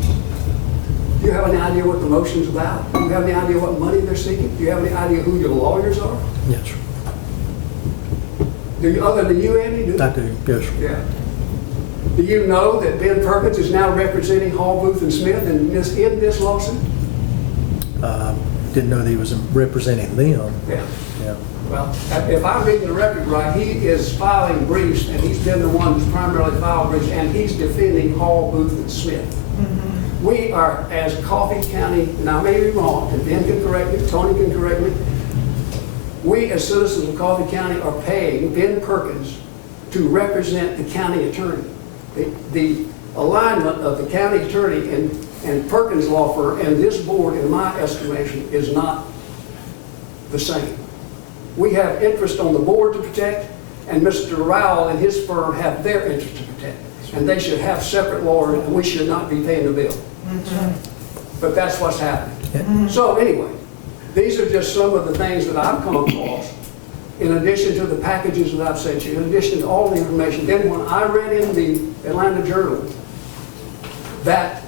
Do you have any idea what the motion's about? Do you have any idea what money they're seeking? Do you have any idea who your lawyers are? Yes, sir. Do you, other than you, Andy? I do, yes, sir. Yeah. Do you know that Ben Perkins is now representing Hall, Booth, and Smith in this lawsuit? Didn't know that he was representing them. Yeah. Yeah. Well, if I'm reading the record right, he is filing briefs, and he's been the one who's primarily filed briefs, and he's defending Hall, Booth, and Smith. We are, as Coffee County, and I may be wrong, and Ben can correct me, Tony can correct me, we as citizens of Coffee County are paying Ben Perkins to represent the county attorney. The alignment of the county attorney and Perkins Law Firm and this board, in my estimation, is not the same. We have interest on the board to protect, and Mr. Rowell and his firm have their interest to protect. And they should have separate lawyers, and we should not be paying the bill. But that's what's happening. So anyway, these are just some of the things that I've come across, in addition to the packages that I've sent you, in addition to all the information. Then when I read in the Atlanta Journal that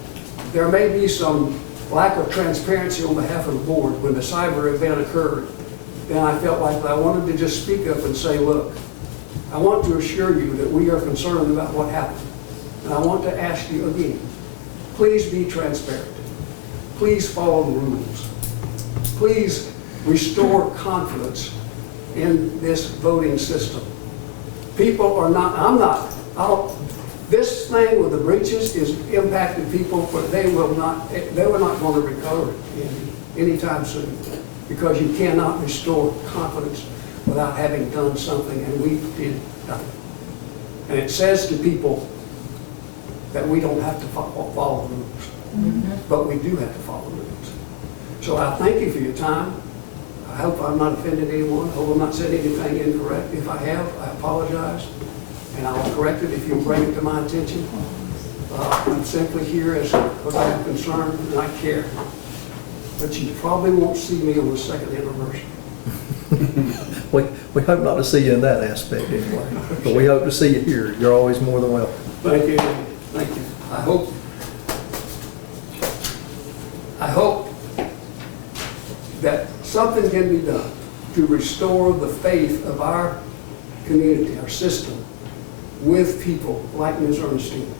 there may be some lack of transparency on behalf of the board when the cyber event occurred, then I felt like I wanted to just speak up and say, look, I want to assure you that we are concerned about what happened. And I want to ask you again, please be transparent. Please follow the rules. Please restore confidence in this voting system. People are not, this thing with the breaches is impacting people, but they were not going to recover it anytime soon, because you cannot restore confidence without having done something, and we did nothing. And it says to people that we don't have to follow the rules, but we do have to follow the rules. So I thank you for your time. I hope I'm not offended anyone. I hope I'm not saying anything incorrect. If I have, I apologize, and I'll correct it if you'll bring it to my attention. I'm simply here because I am concerned and I care. But you probably won't see me on the second anniversary. We hope not to see you in that aspect anyway, but we hope to see you here. You're always more than welcome. Thank you. Thank you. I hope that something can be done to restore the faith of our community, our system, with people like Ms. Ernestine.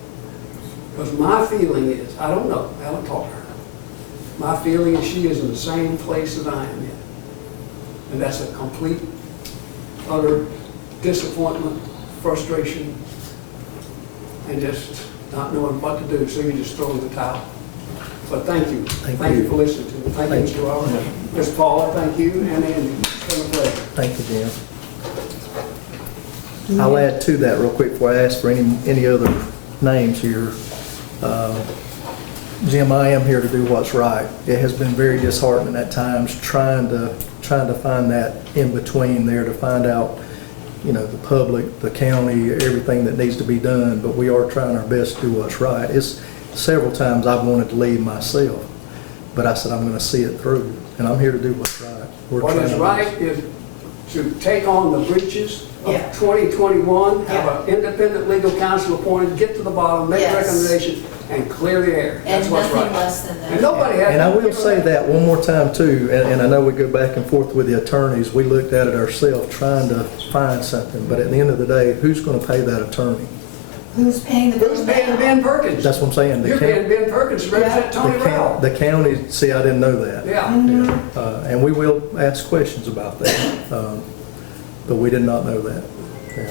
Because my feeling is, I don't know, I haven't talked to her. My feeling is she is in the same place that I am in. And that's a complete, utter disappointment, frustration, and just not knowing what to do, so you just throw in the towel. But thank you. Thank you for listening to me. Thank you, Mr. Robert. Ms. Paula, thank you, and Andy. It's been a pleasure. Thank you, Jim. I'll add to that real quick before I ask for any other names here. Jim, I am here to do what's right. It has been very disheartening at times trying to find that in between there to find out, the public, the county, everything that needs to be done, but we are trying our best to do what's right. It's several times I've wanted to leave myself, but I said I'm going to see it through, and I'm here to do what's right. What is right is to take on the breaches of Yeah. 2021, have Yeah. an independent legal counsel appointed, get to the bottom, make Yes. recommendations, and clear the air. That's And what's nothing right. less than And that. nobody has. And I will say that one more time too, and I know we go back and forth with the attorneys, we looked at it ourselves trying to find something, but at the end of the day, who's going to pay that attorney? Who's paying the bill Who's paying now? Ben Perkins? That's what I'm saying. You're paying Ben Perkins to represent Tony Rowell. The county, see, I didn't know that. Yeah. And we will ask questions about that, but we did not know that.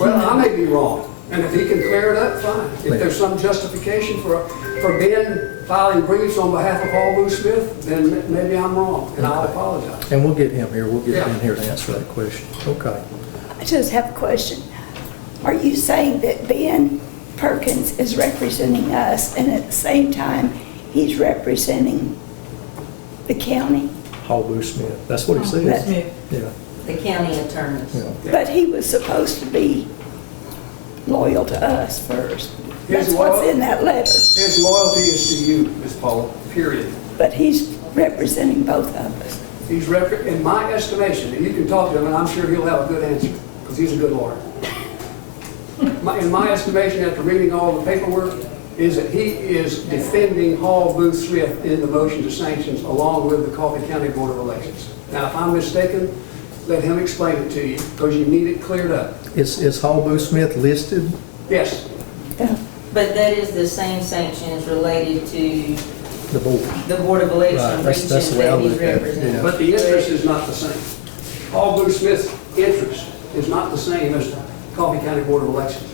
Well, I may be wrong, And if he can clear it up, fine. If there's some justification for Ben filing briefs on behalf of Paul Booth Smith, then maybe I'm wrong, and I'll apologize. And we'll get him here, we'll get Yeah. him here to answer that question. Okay. I just have a question. Are you saying that Ben Perkins is representing us and at the same time he's representing the county? Hall Booth Smith, that's what he That's- says. Yeah, The county attorneys. yeah. But he was supposed to be loyal to us first. His That's what's loyal- in that letter. His loyalty is to you, Ms. Paula, period. But he's representing both of us. He's in my estimation, and you can talk to him, and I'm sure he'll have a good answer, because he's a good lawyer. In my estimation, after reading all the paperwork, is that he is defending Hall Booth Smith in the motion to sanctions along with the Coffee County Board of Elections. Now, if I'm mistaken, let him explain it to you, because you need it cleared up. Is Hall Booth Smith listed? Yes, Yeah. But that is the same sanctions related to The board. the Board of Election Right, that's regions the way I that he's look at it, representing. yeah. but the interest is not the same. Hall Booth Smith's interest is not the same as the Coffee County Board of Elections.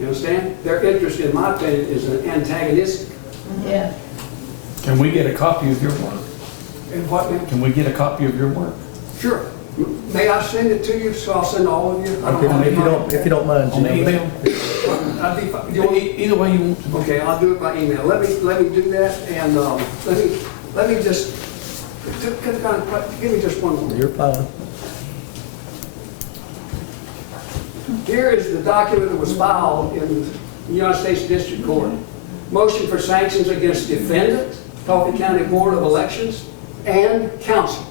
You understand? Their interest, in my opinion, is antagonistic. Yeah. Can we get a copy of your work? And what, ma'am? Can we get a copy of your work? Sure. May I send it to you, so I'll send all of you? I don't have If you don't mind, On the Jim. email? I'd be fine. You want- Either way you want to. Okay, I'll do it by email. Let me do that, and let me just, give me just one more. You're fine. Here is the document that was filed in the United States District Court. Motion for sanctions against defendant, Coffee County Board of Elections, and council.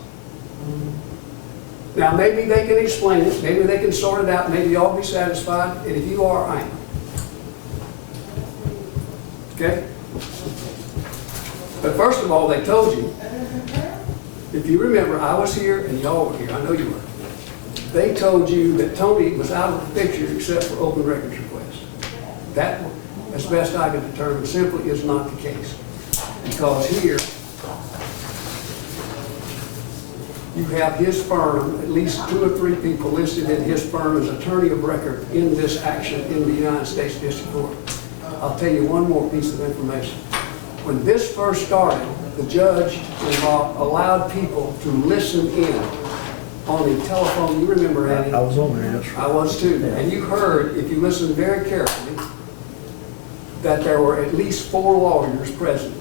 Now, maybe they can explain it, maybe they can sort it out, maybe y'all be satisfied, and if you are, I am. Okay? But first of all, they told you, if you remember, I was here and y'all were here, I know you were. They told you that Tony was out of the picture except for open records request. That, as best I can determine, simply is not the case. Because here, you have his firm, at least 2 or 3 people listed in his firm as attorney of record in this action in the United States District Court. I'll tell you one more piece of information. When this first started, the judge allowed people to listen in on the telephone. You remember, Andy? I was on there, yes. I was too. And you heard, if you listened very carefully, that there were at least 4 lawyers present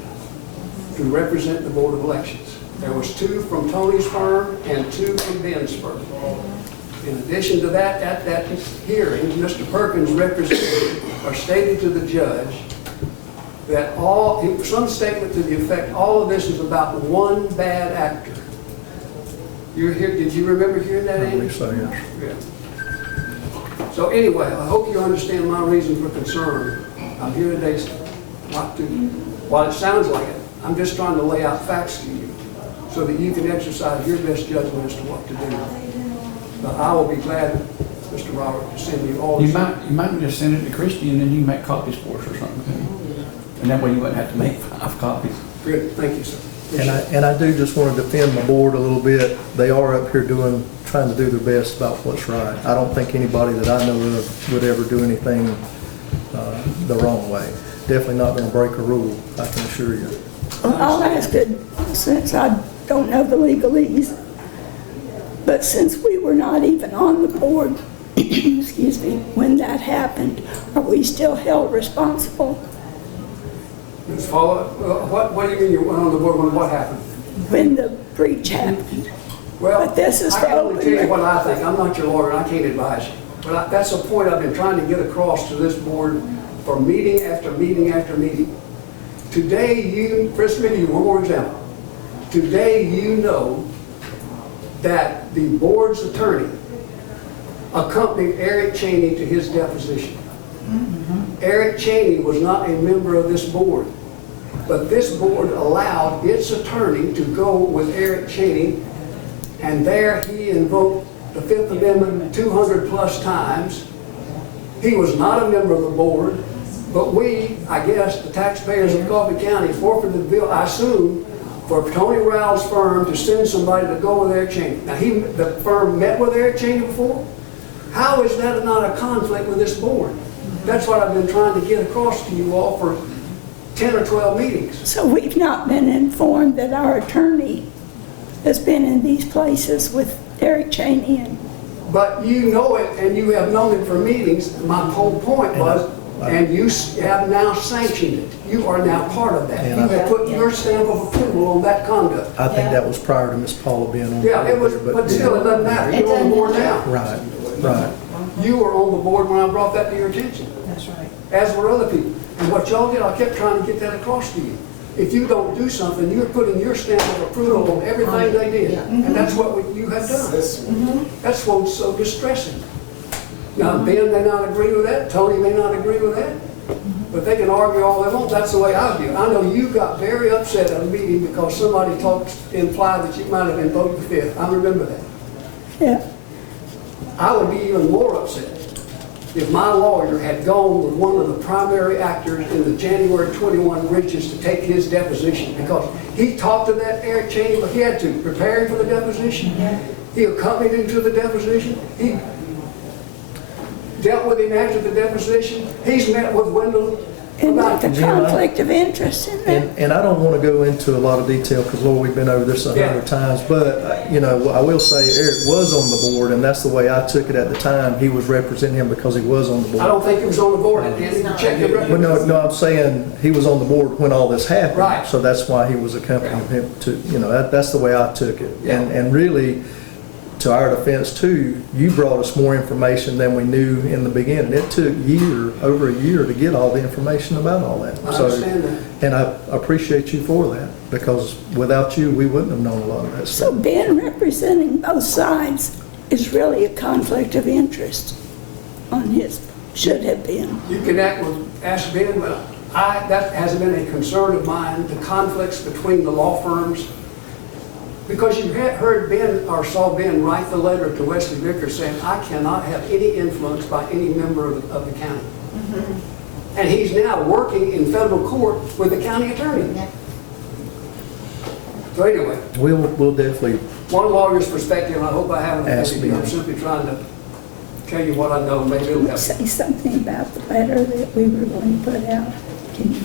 to represent the Board of Elections. There was 2 from Tony's firm and 2 from Ben's firm. In addition to that, at that hearing, Mr. Perkins represented or stated to the judge that some statement to the effect, all of this is about one bad actor. You're here, did you remember hearing that, I Andy? believe so, yes. Yeah. So anyway, I hope you understand my reason for concern. I'm here today not to, while it sounds like it, I'm just trying to lay out facts to you so that you can exercise your best judgment as to what to do. But I will be glad, Mr. Robert, to send you all You this. might just send it to Christie and then you can make copies for us or something. And that way you wouldn't have to make 5 copies. Good, thank you, sir. And I do just want to defend my board a little bit. They are up here trying to do their best about what's right. I don't think anybody that I know of would ever do anything the wrong way. Definitely not going to break a rule, I can assure you. Well, I'll ask it, since I don't know the legalese, but since we were not even on the board, excuse me, when that happened, are we still held responsible Ms. Paula, what do you mean you went on the board when what happened? when the breach happened? Well, But this is I for can only open tell you record. what I think. I'm not your lawyer, and I can't advise you. But that's a point I've been trying to get across to this board for meeting after meeting after meeting. Today, first give you one more example. Today, you know that the board's attorney accompanied Eric Cheney to his deposition. Eric Cheney was not a member of this board, but this board allowed its attorney to go with Eric Cheney, and there he invoked the Fifth Amendment 200 plus times. He was not a member of the board, but we, I guess, the taxpayers of Coffee County forfeited the bill, I assume, for Tony Rao's firm to send somebody to go with Eric Cheney. Now, the firm met with Eric Cheney before. How is that not a conflict with this board? That's what I've been trying to get across to you all for 10 or 12 meetings. So we've not been informed that our attorney has been in these places with Derek Cheney and, But you know it, and you have known it for meetings. My whole point was, and you have now sanctioned it. You are now part of that. You have put your stamp of approval on that conduct. I think that was prior to Ms. Paula being on. Yeah, it was, board, but still, it doesn't matter. You're on the board now. Right, right. You were on the board when I brought that to your attention. That's right. As were other people. And what y'all did, I kept trying to get that across to you. If you don't do something, you're putting your stamp of approval on everything they did. And that's what you have done. That's what's so distressing. Now, Ben may not agree with that, Tony may not agree with that, but they can argue all they want. That's the way I view it. I know you got very upset at a meeting because somebody implied that you might have been voted fifth. I remember that. yeah. I would be even more upset if my lawyer had gone with one of the primary actors in the January 21 breaches to take his deposition, because he talked to that Eric Cheney, but he had to prepare him for the deposition. He accompanied him to the deposition. He dealt with him after the deposition. He's met with Wendell And about the conflict of interest in that. And I don't want to go into a lot of detail because, Lord, we've been over this 100 times. But, you know, I will say Eric was on the board, and that's the way I took it at the time. He was representing him because he was on the board. I don't think he was on the board. It didn't check the record. Well, no, I'm saying he was on the board when all this happened. Right. So that's why he was accompanying him to, you know, that's the way I took it. Yeah. And really, to our defense too, you brought us more information than we knew in the beginning. It took over a year to get all the information about all that. I understand that. And I appreciate you for that, because without you, we wouldn't have known a lot of that So stuff. Ben representing both sides is really a conflict of interest on his, should have been. You can ask Ben, but that hasn't been a concern of mine, the conflicts between the law firms. Because you had heard Ben, or saw Ben write the letter to Wesley Vickers saying, I cannot have any influence by any member of the county. And he's now working in federal court with the county attorney. So anyway, We'll definitely, one lawyer's perspective, and I hope I haven't Ask offended you. I'm Ben. simply trying to tell you what I know, maybe it'll help. Say something about the letter that we were going to put out. Can you,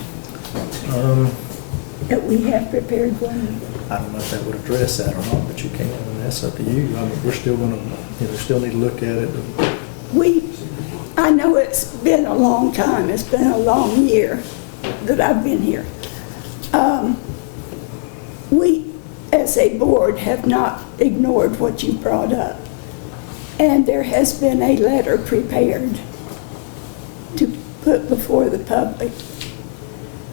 that we have prepared one? I don't know if that would address that or not, but you can, and that's up to you. I mean, we're still gonna, still need to look at it. I know it's been a long time, it's been a long year that I've been here. We, as a board, have not ignored what you brought up. And there has been a letter prepared to put before the public.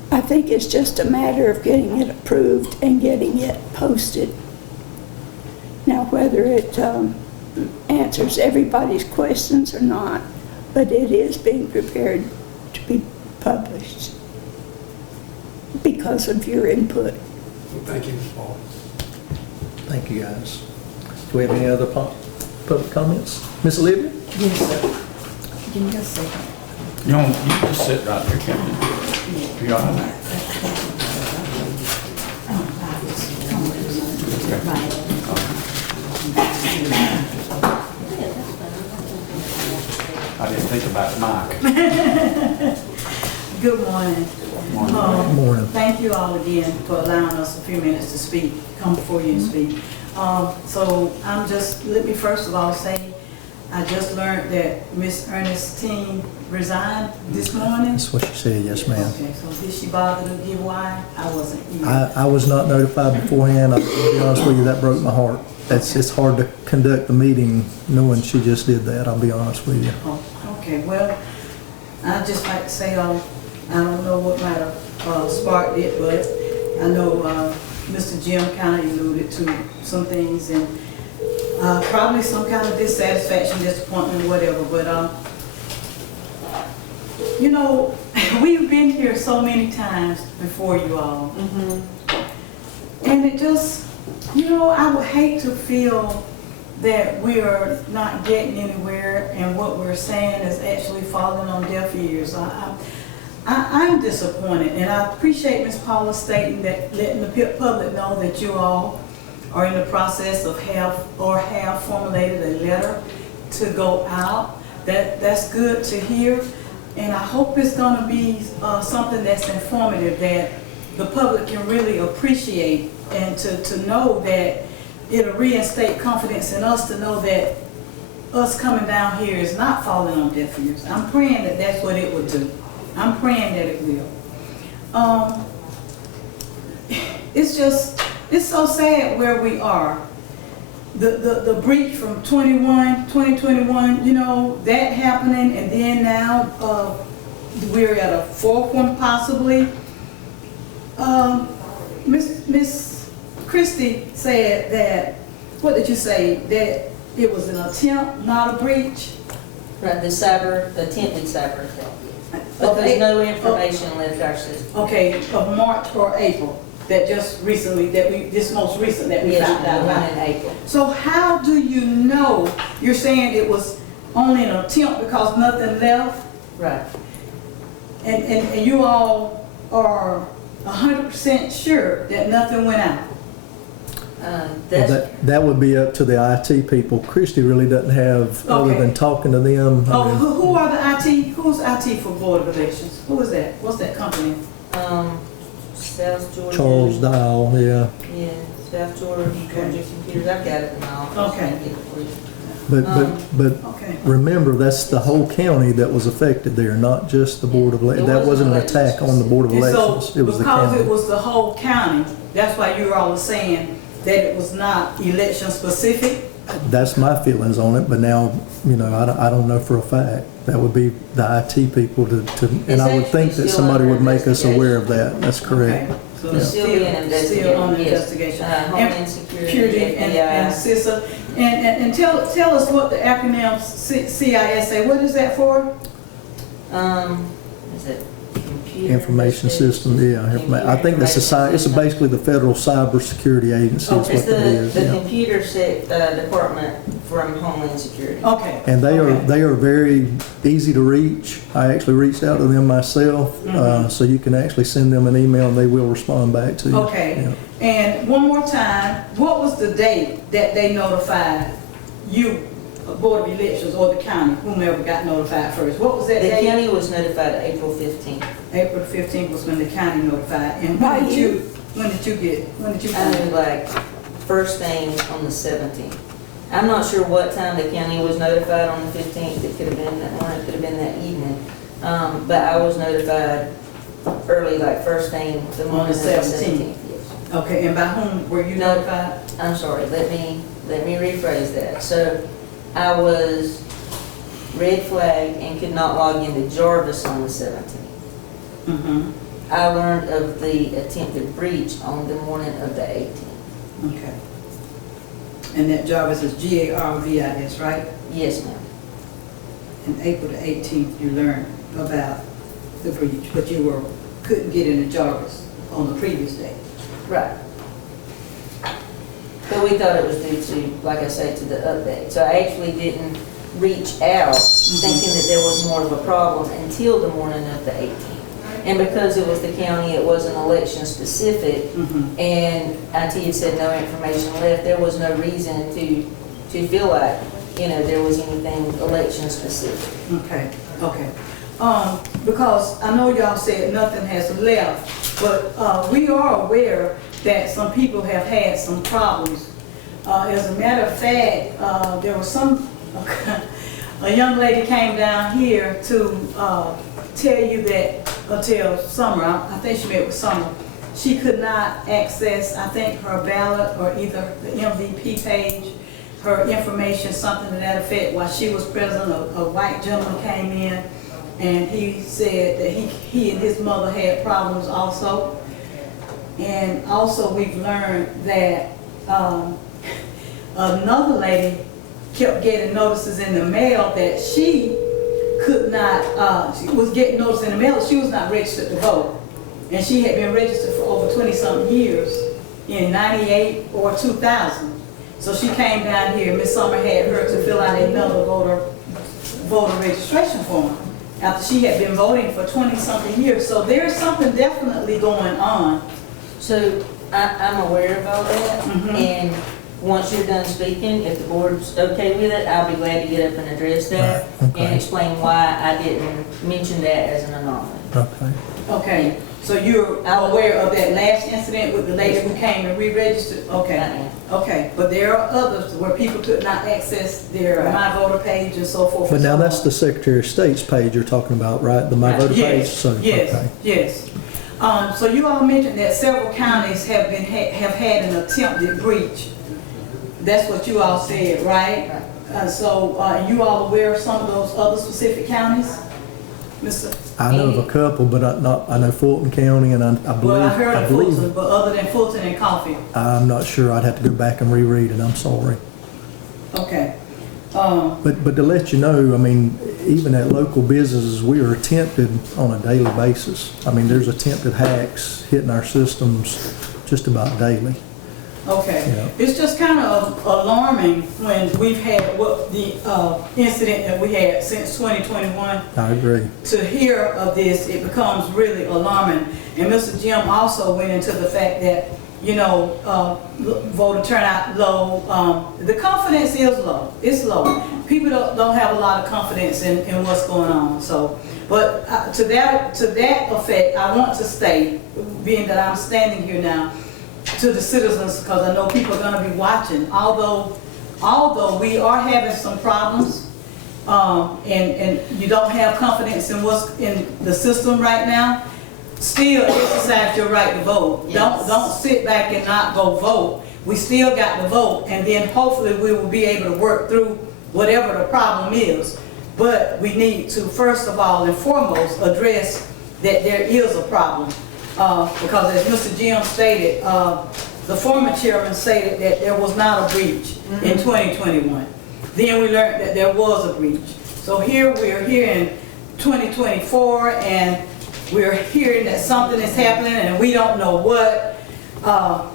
I think it's just a matter of getting it approved and getting it posted. Now, whether it answers everybody's questions or not, but it is being prepared to be published because of your input. Thank you, Ms. Paul. Thank you, guys. Do we have any other public comments? Miss Olivia? Yes, sir. Give me a second. You just sit right there, can't you? You all right? I didn't think about the mic. Good morning. Morning. Thank you all again for allowing us a few minutes to speak, come before you and speak. So let me first of all say, I just learned that Miss Ernestine resigned this morning. That's what she said, yes, ma'am. Okay, so did she bother to give why? I wasn't here. I was not notified beforehand. I'll be honest with you, that broke my heart. It's hard to conduct the meeting knowing she just did that, I'll be honest with you. Oh, okay, well, I'd just like to say, I don't know what might have sparked it, but I know Mr. Jim kind of alluded to some things, and probably some kind of dissatisfaction, disappointment, whatever, but you know, we've been here so many times before you all. And it just, you know, I would hate to feel that we are not getting anywhere and what we're saying is actually falling on deaf ears. I'm disappointed, and I appreciate Ms. Paula stating that, letting the public know that you all are in the process of have formulated a letter to go out. That's good to hear. And I hope it's gonna be something that's informative that the public can really appreciate, and to know that it'll reinstate confidence in us to know that us coming down here is not falling on deaf ears. I'm praying that that's what it would do. I'm praying that it will. It's so sad where we are. The breach from 2021, you know, that happening, and then now we're at a fourth one possibly. Miss Christie said that, what did you say, that it was an attempt, not a breach? Right, the attempted cyber attack. But Okay. there's no information left our system. Okay, of March or April, that just recently, this most recent that we Yes, found out the one about. in April. So how do you know, you're saying it was only an attempt because nothing left? Right. And you all are 100% sure that nothing went out? Well, That's, that would be up to the IT people. Christie really doesn't have, other Okay. than talking to them. I Oh, mean, who are the IT, who's IT for Board of Elections? Who is that? What's that company? South Georgia. Charles Dial, yeah. Yeah, South Georgia computers, I've got it in my office. Okay. I can get it for you. But Okay. remember, that's the whole county that was affected there, not just the Board of Elections. It That wasn't an wasn't attack on the Board of And Elections. so, It was the because it county. was the whole county, that's why you all are saying that it was not election specific? That's my feelings on it, but now, you know, I don't know for a fact. That would be the IT people to, and I would think that actually still somebody would under make us aware of that. That's correct. Okay. So It's it's still being investigated, Still under yes. investigation. Homeland Security, Security and FBI. CISA. And tell us what the acronym CISA, what is that for? Is it computer? Information system, yeah. I think that's it's basically the Federal Cybersecurity Agency is It's what that is, the yeah. computer department from Homeland Security. Okay. And they Okay. are very easy to reach. I actually reached out to them myself, so you can actually send them an email and they will respond back to you. Okay. Yeah. And one more time, what was the date that they notified you, Board of Elections, or the county, whomever got notified first? What was that The date? county was notified April 15th. April 15th was when the county notified. And By when did you? you I find knew it? like first thing on the 17th. I'm not sure what time the county was notified on the 15th. It could have been that morning, it could have been that evening. But I was notified early, like first thing the morning of the 17th. Yes. Okay, and by whom were you notified? I'm sorry, let me rephrase that. So I was red flagged and could not log into Jarvis on the 17th. Mm-hmm. I learned of the attempted breach on the morning of the 18th. Okay. And that Jarvis is Garvis, right? Yes, ma'am. And April the 18th, you learned about the breach, but you couldn't get into Jarvis on the previous day. Right. But we thought it was due to, like I say, to the update. So I actually didn't reach out thinking that there was more of a problem until the morning of the 18th. And because it was the county, it wasn't election specific, Mm-hmm. and IT had said no information left, there was no reason to feel like, you know, there was anything election specific. Okay, okay. Because I know y'all said nothing has left, but we are aware that some people have had some problems. As a matter of fact, there was a young lady came down here to tell you that until Summer, I think she met with Summer, she could not access, I think, her ballot or either the MVP page, her information, something to that effect. While she was present, a white gentleman came in and he said that he and his mother had problems also. And also we've learned that another lady kept getting notices in the mail that she could not, she was getting notice in the mail that she was not registered to vote. And she had been registered for over 20-something years in 98 or 2000. So she came down here, Miss Summer had her to fill out another voter registration form after she had been voting for 20-something years. So there's something definitely going on. So I'm aware of all that, Mhm. and once you're done speaking, if the board's okay with it, I'll be glad to get up and address that Right, okay. and explain why I didn't mention that as an anomaly. Okay. Okay, so you're aware of that last incident with the lady who came and re-registered? I Okay, am. okay, but there are others where people could not access their My Voter page and so forth. But and now so that's on. the Secretary of State's page you're talking about, right? The My Voter page? Yes, So, yes, okay. yes. So you all mentioned that several counties have had an attempted breach. That's what you all said, right? So you all aware of some of those other specific counties? Mr. I know of a couple, but I know Fulton County, and I Well, I heard of believe, Fulton, but other than Fulton and Caulfield. I'm not sure. I'd have to go back and reread it. I'm sorry. Okay. But to let you know, I mean, even at local businesses, we are attempted on a daily basis. I mean, there's attempted hacks hitting our systems just about daily. Okay. Yeah. It's just kind of alarming when we've had what the incident that we had since 2021. I agree. To hear of this, it becomes really alarming. And Mr. Jim also went into the fact that, you know, voter turnout low. The confidence is low. It's low. People don't have a lot of confidence in what's going on. So, but to that effect, I want to state, being that I'm standing here now, to the citizens, because I know people are going to be watching. Although we are having some problems, and you don't have confidence in what's in the system right now, still exercise your right to vote. Yes. Don't sit back and not go vote. We still got to vote, and then hopefully we will be able to work through whatever the problem is. But we need to, first of all and foremost, address that there is a problem. Because as Mr. Jim stated, the former chairman stated that there was not a breach in 2021. Then we learned that there was a breach. So here we're here in 2024, and we're hearing that something is happening and we don't know what.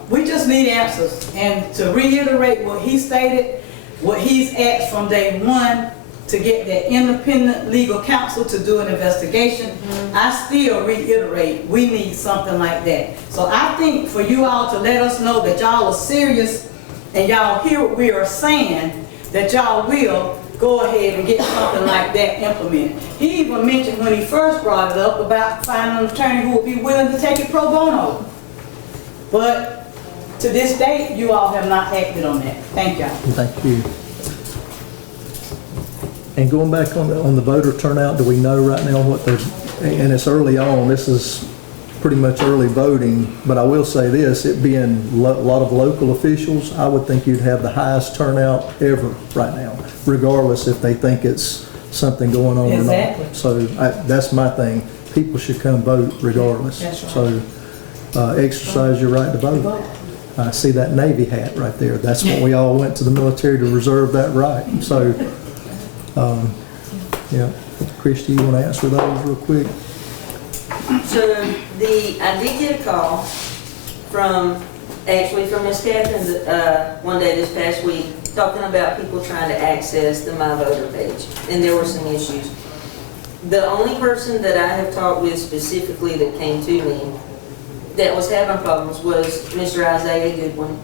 We just need answers. And to reiterate what he stated, what he's asked from day one, to get that independent legal counsel to do an investigation, I still reiterate, we need something like that. So I think for you all to let us know that y'all are serious and y'all hear what we are saying, that y'all will go ahead and get something like that implemented. He even mentioned when he first brought it up about finding an attorney who would be willing to take it pro bono. But to this date, you all have not acted on that. Thank y'all. Thank you. And going back on the voter turnout, do we know right now what the, and it's early on, this is pretty much early voting, but I will say this, it being a lot of local officials, I would think you'd have the highest turnout ever right now, regardless if they think it's something going on or not. Exactly. So that's my thing. People should come vote regardless. That's right. So exercise your right to vote. I see that Navy hat right there. That's what we all went to the military to reserve that right. So, yeah. Christy, you want to answer those real quick? So I did get a call from Miss Catherine one day this past week, talking about people trying to access the My Voter page, and there were some issues. The only person that I have talked with specifically that came to me that was having problems was Mr. Isaiah Goodwin.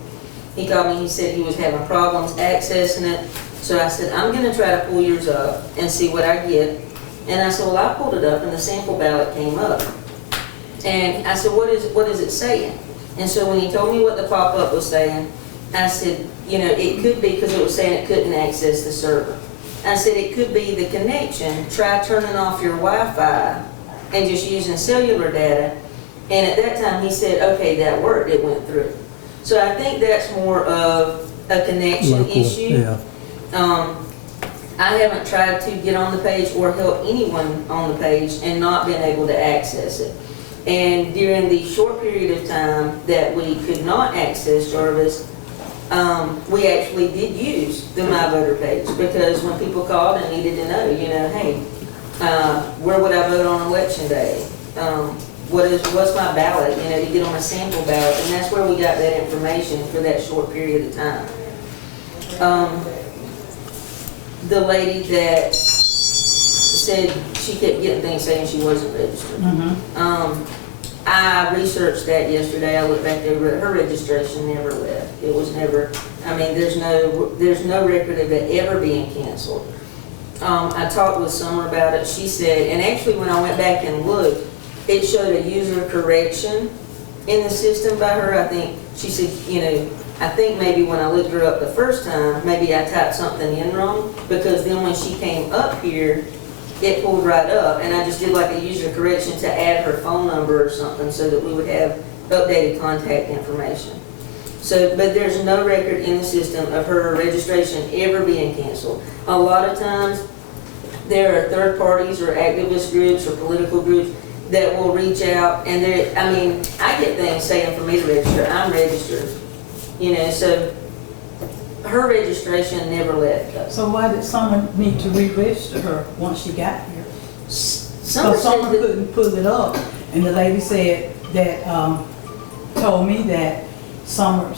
He called me, he said he was having problems accessing it. So I said, I'm gonna try to pull yours up and see what I get. And I said, well, I pulled it up and the sample ballot came up. And I said, what is it saying? And so when he told me what the pop-up was saying, I said, you know, it could be because it was saying it couldn't access the server. I said, it could be the connection. Try turning off your Wi-Fi and just using cellular data. And at that time he said, okay, that worked, it went through. So I think that's more of a connection Local, issue. yeah. I haven't tried to get on the page or help anyone on the page and not been able to access it. And during the short period of time that we could not access Jarvis, we actually did use the My Voter page, because when people called and needed to know, you know, hey, where would I vote on election day? What's my ballot, you know, to get on a sample ballot, and that's where we got that information for that short period of time. The lady that said she kept getting things saying she wasn't registered. I researched that yesterday, I looked back over it, her registration never left. It was never, I mean, there's no record of it ever being canceled. I talked with Summer about it, she said, and actually when I went back and looked, it showed a user correction in the system by her. I think, she said, you know, I think maybe when I looked her up the first time, maybe I typed something in wrong, because then when she came up here, it pulled right up, and I just did like a user correction to add her phone number or something so that we would have updated contact information. So, but there's no record in the system of her registration ever being canceled. A lot of times, there are third parties or activist groups or political groups that will reach out, and I mean, I get things saying for me to register, I'm registered, you know, so her registration never left us. So why did someone need to re-register her once she got here? Summer So someone said that- couldn't pull it up, and the lady said that, told me that Summer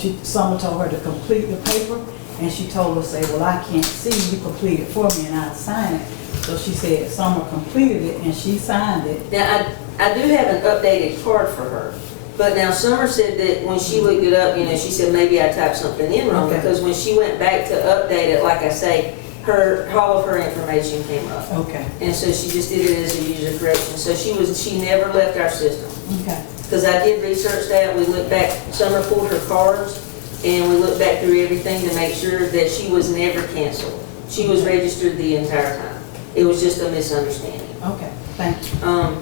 told her to complete the paper, and she told her, say, well, I can't see, you complete it for me and I'll sign it. So she said Summer completed it and she signed it. Now, I do have an updated card for her, but now Summer said that when she looked it up, you know, she said maybe I typed something in wrong, Okay. because when she went back to update it, like I say, all of her information came up. Okay, And so she just did it as a user correction, so she never left our system. okay. Because I did research that, we looked back, Summer pulled her cards, and we looked back through everything to make sure that she was never canceled. She was registered the entire time. It was just a misunderstanding. Okay, thank you.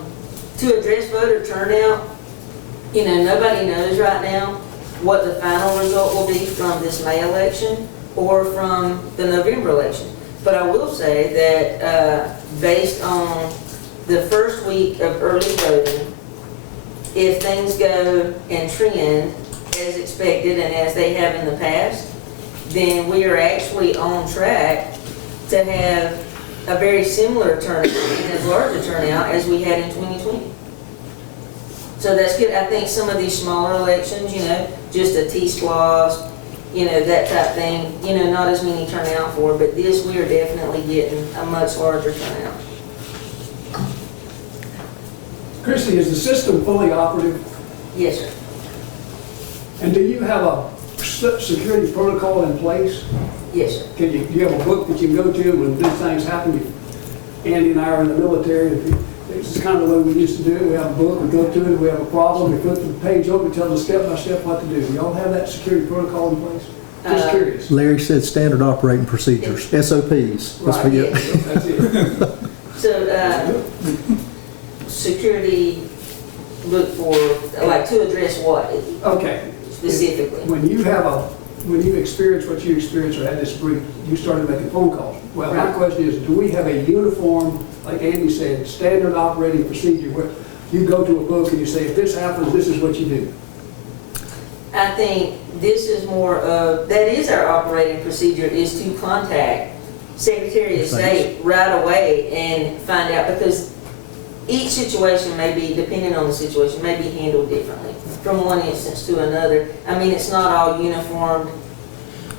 To address voter turnout, you know, nobody knows right now what the final result will be from this May election or from the November election. But I will say that based on the first week of early voting, if things go and trend as expected and as they have in the past, then we are actually on track to have a very similar turnout, and as large a turnout as we had in 2020. So that's good. I think some of these smaller elections, you know, just a T-SPLOST, you know, that type thing, you know, not as many turnout for, but this, we are definitely getting a much larger turnout. Christie, is the system fully operative? Yes, sir. And do you have a security protocol in place? Yes, sir. Do you have a book that you can go to when these things happen? Andy and I are in the military, and it's kind of the way we used to do it. We have a book, we go to it, we have a problem, we flip the page over, it tells us step by step what to do. Do y'all have that security protocol in place? Just curious. Larry said standard operating procedures, SOPs. Let's Right, forget. yes. That's it. So, security look for, like, to address what Okay. specifically? When you experience what you experienced or had this brief, you started making phone calls. Well, my Right. question is, do we have a uniform, like Andy said, standard operating procedure where you go to a book and you say, if this happens, this is what you do? I think this is more of, that is our operating procedure, is to contact Secretary of State right away and find out, because each situation may be, depending on the situation, may be handled differently from one instance to another. I mean, it's not all uniform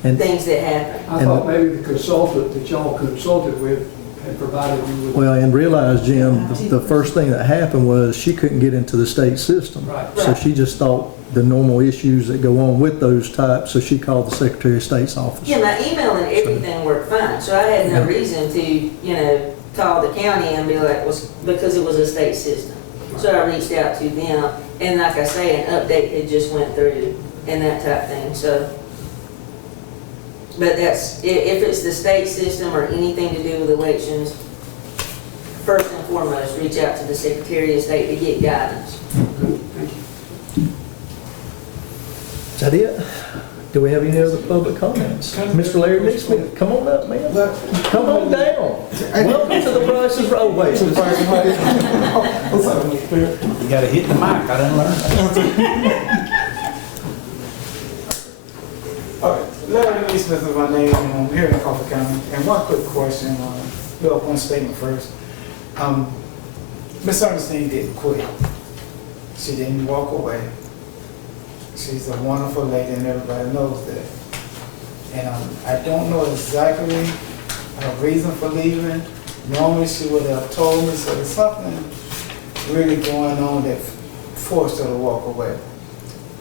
And- things that happen. I thought maybe the consultant that y'all consulted with had provided you with. Well, and realize, Jim, the first thing that happened was she couldn't get into the state system. Right. So she just thought the normal issues that go on with those types, so she called the Secretary of State's office. Yeah, my email and everything worked fine, so I had no reason to, you know, call the county and be like, because it was a state system. So I reached out to them, and like I say, an update had just went through and that type thing, so. But that's, if it's the state system or anything to do with elections, first and foremost, reach out to the Secretary of State to get guidance. Thank you. Is that it? Do we have any other public comments? Mr. Larry Nixon, come on up, man. Come on down. Welcome to the Price's Road. Wait. You gotta hit the mic, I didn't learn that. All right, Larry Lee Smith is my name, and I'm here in Crawford County. And one quick question, real point statement first. Miss Ernestine didn't quit. She didn't walk away. She's a wonderful lady, and everybody knows that. And I don't know exactly her reason for leaving. Normally, she would have told me, so there's something really going on that forced her to walk away.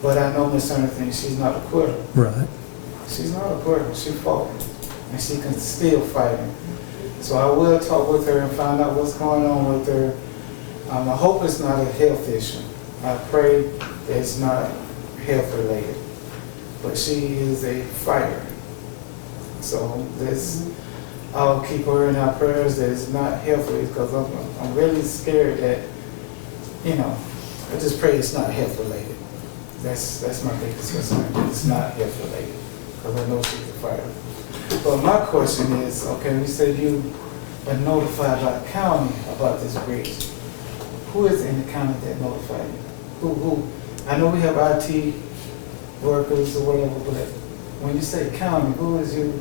But I know Miss Ernestine, she's not a quitter. Right. She's not a quitter, she fought, and she can still fight. So I will talk with her and find out what's going on with her. I hope it's not a health issue. I pray that it's not health related. But she is a fighter. So I'll keep her in our prayers that it's not health related, because I'm really scared that, I just pray it's not health related. That's my biggest concern, that it's not health related, because I know she's a fighter. But my question is, okay, we said you were notified by the county about this bridge. Who is in the county that notified you? Who? I know we have IT workers or whatever, but when you say county, who is you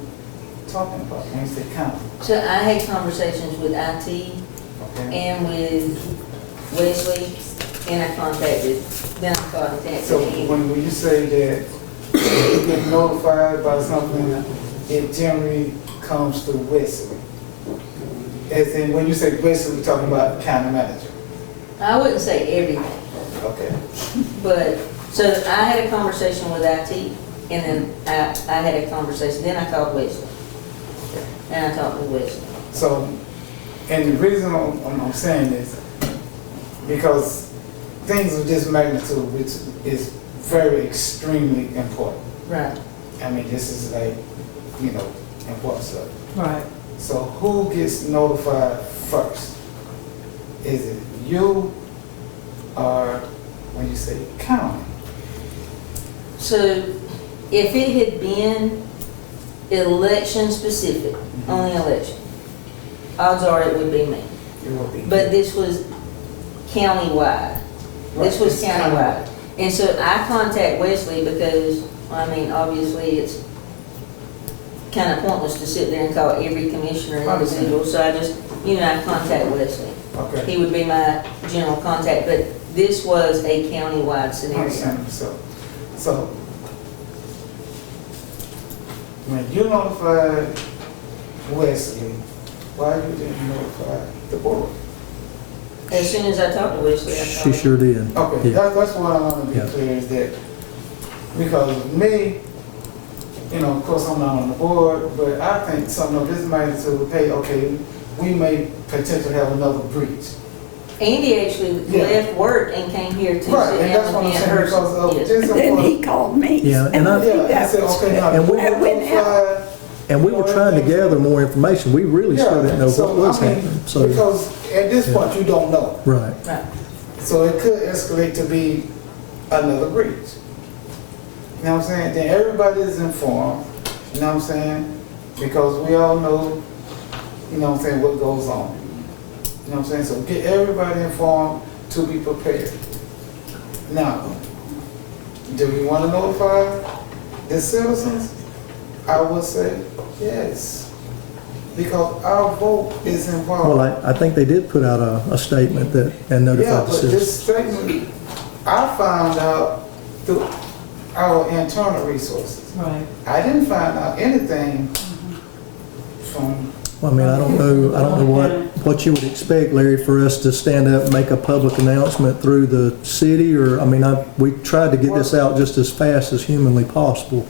talking about when you say county? So I had conversations with IT Okay. and with Wesley, and I contacted So when you say that you get notified by something, it generally comes to Wesley. As in, when you say Wesley, we're talking about the county manager. I wouldn't say everything, Okay. but, so I had a conversation with IT, and then I had a conversation, then I called Wesley, and I talked with Wesley. So, and the reason I'm saying this, because things of this magnitude, which is very extremely important. Right. I mean, this is like, important stuff. Right. So who gets notified first? Is it you, or when you say county? So if it had been election specific, only election, odds are it would be me. It will be. But this was countywide. This Right, was it's countywide. And so I contact Wesley because, obviously it's kind of pointless to sit there and call every commissioner individual. So I just, I contact Wesley. Okay. He would be my general contact, but this was a countywide scenario. Understandable. So when you notified Wesley, why you didn't notify the board? As soon as I talked to Wesley, I She told him. Okay, sure did. Yeah. that's what I want to be Yeah. clear is that, because me, of course I'm not on the board, but I think something of this magnitude, hey, okay, we may potentially have another breach. Andy actually Yeah. left work and came here to Right, sit and that's down what I'm with me in saying, because person. of Yes. this. And then he called me. Yeah, and I- think Yeah, I that said, was okay, now, And we- we That went out. notified. And we were trying to gather more information. We really still didn't know so, what was I mean, happening. So, because at this point, you don't know. right. Right. So it could escalate to be another breach. You know what I'm saying? Then everybody is informed, you know what I'm saying? Because we all know, what goes on. You know what I'm saying? So get everybody informed to be prepared. Now, do we want to notify the citizens? I would say yes. Because our vote is involved. Well, I think they did put out a statement and Yeah, notified the but citizens. this statement, I found out through our internal resources. Right. I didn't find out anything from, Well, I don't know what you would expect, Larry, for us to stand up and make a public announcement through the city, or, we tried to get this out just as fast as humanly possible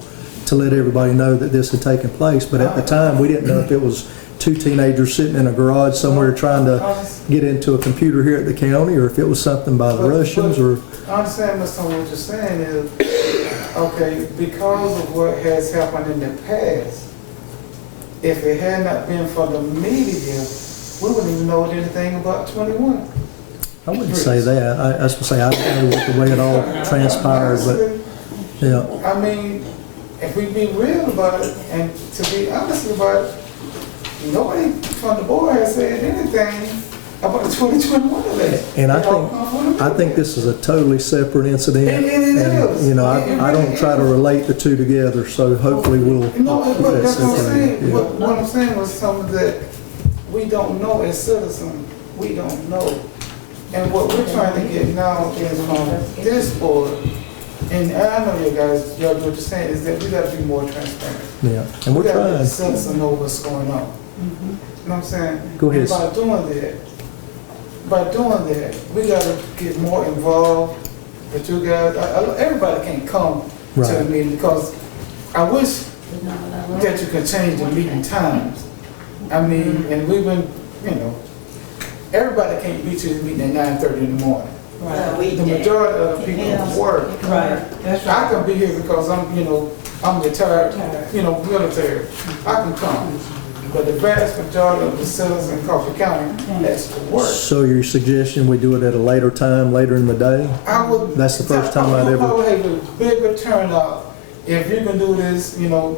to let everybody know that this had taken place, but at the time, we didn't know if it was two teenagers sitting in a garage somewhere trying to get into a computer here at the county, or if it was something by the Russians, or, I understand, Mr. Tony, what you're saying is, okay, because of what has happened in the past, if it had not been for the media, we wouldn't even know anything about 21. I wouldn't say that. I was going to say, I don't know what the way it all transpired, but, yeah. I mean, if we be real about it and to be honest about it, nobody from the board has said anything about the 2021 election. And It all come from the I think this is a totally separate incident. It is. And, I don't try to relate the two together, so hopefully we'll keep No, but that that's what I'm saying. separated. Yeah. What I'm saying was something that we don't know as citizens, we don't know. And what we're trying to get now is from this board, and I know you guys, y'all what you're saying is that we gotta be more transparent. Yeah, and we're We gotta let trying. the citizens know what's going on. You know what I'm saying? Go ahead. And by doing that, we gotta get more involved But you guys, everybody can't come to the Right. meeting because I wish that you could change the meeting times. I mean, and we've been, you know, everybody can't be to the meeting at 9:30 in the morning. The majority of the people work. Right, that's I can be here because I'm, you know, I'm retired, you know, military. I can come. But the vast majority of the citizens in Coffee County has to work. So your suggestion, we do it at a later time, later in the day? I would. That's the first time I'd ever- I would have a bigger turnout if you can do this, you know,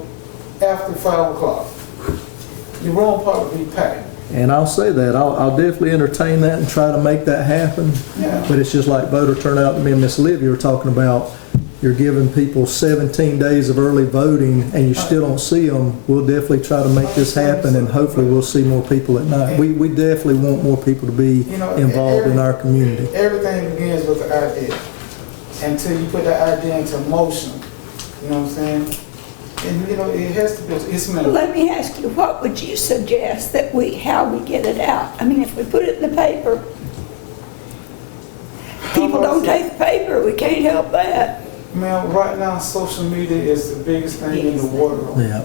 after 5 o'clock. The room probably be packed. And I'll say that, I'll definitely entertain that and try to make that happen. Yeah. But it's just like voter turnout, me and Miss Olivia were talking about, you're giving people 17 days of early voting and you still don't see them. We'll definitely try to make this happen and hopefully we'll see more people at night. We definitely want more people to be You know, involved in our community. Everything begins with the idea. Until you put that idea into motion, you know what I'm saying? And, you know, it has to be, it's minimal. Let me ask you, what would you suggest that how we get it out? I mean, if we put it in the paper, people don't take the paper, we can't help that. Man, right now, social media is the biggest thing in the world. Yeah.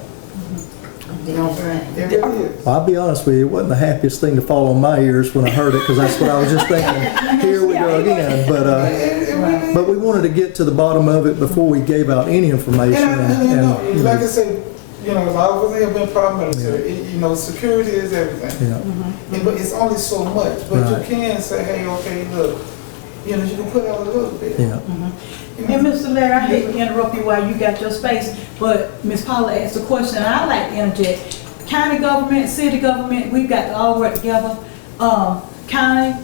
You know what I'm saying? It really is. Well, I'll be honest with you, it wasn't the happiest thing to fall on my ears when I heard it, because that's what I was just thinking, here we go again. But we wanted to get to the bottom of it before we gave out any information. And you know, you like I know, said, you know, a lot of us have been paramilitary. You know, security is everything. yeah. But it's only so much. But Right. you can say, hey, okay, look, you know, you can put out a little bit. Yeah. And Mr. Larry, I hate to interrupt you while you got your space, but Ms. Paula asked a question, and I'd like to interject. County government, city government, we've got to all work together. County,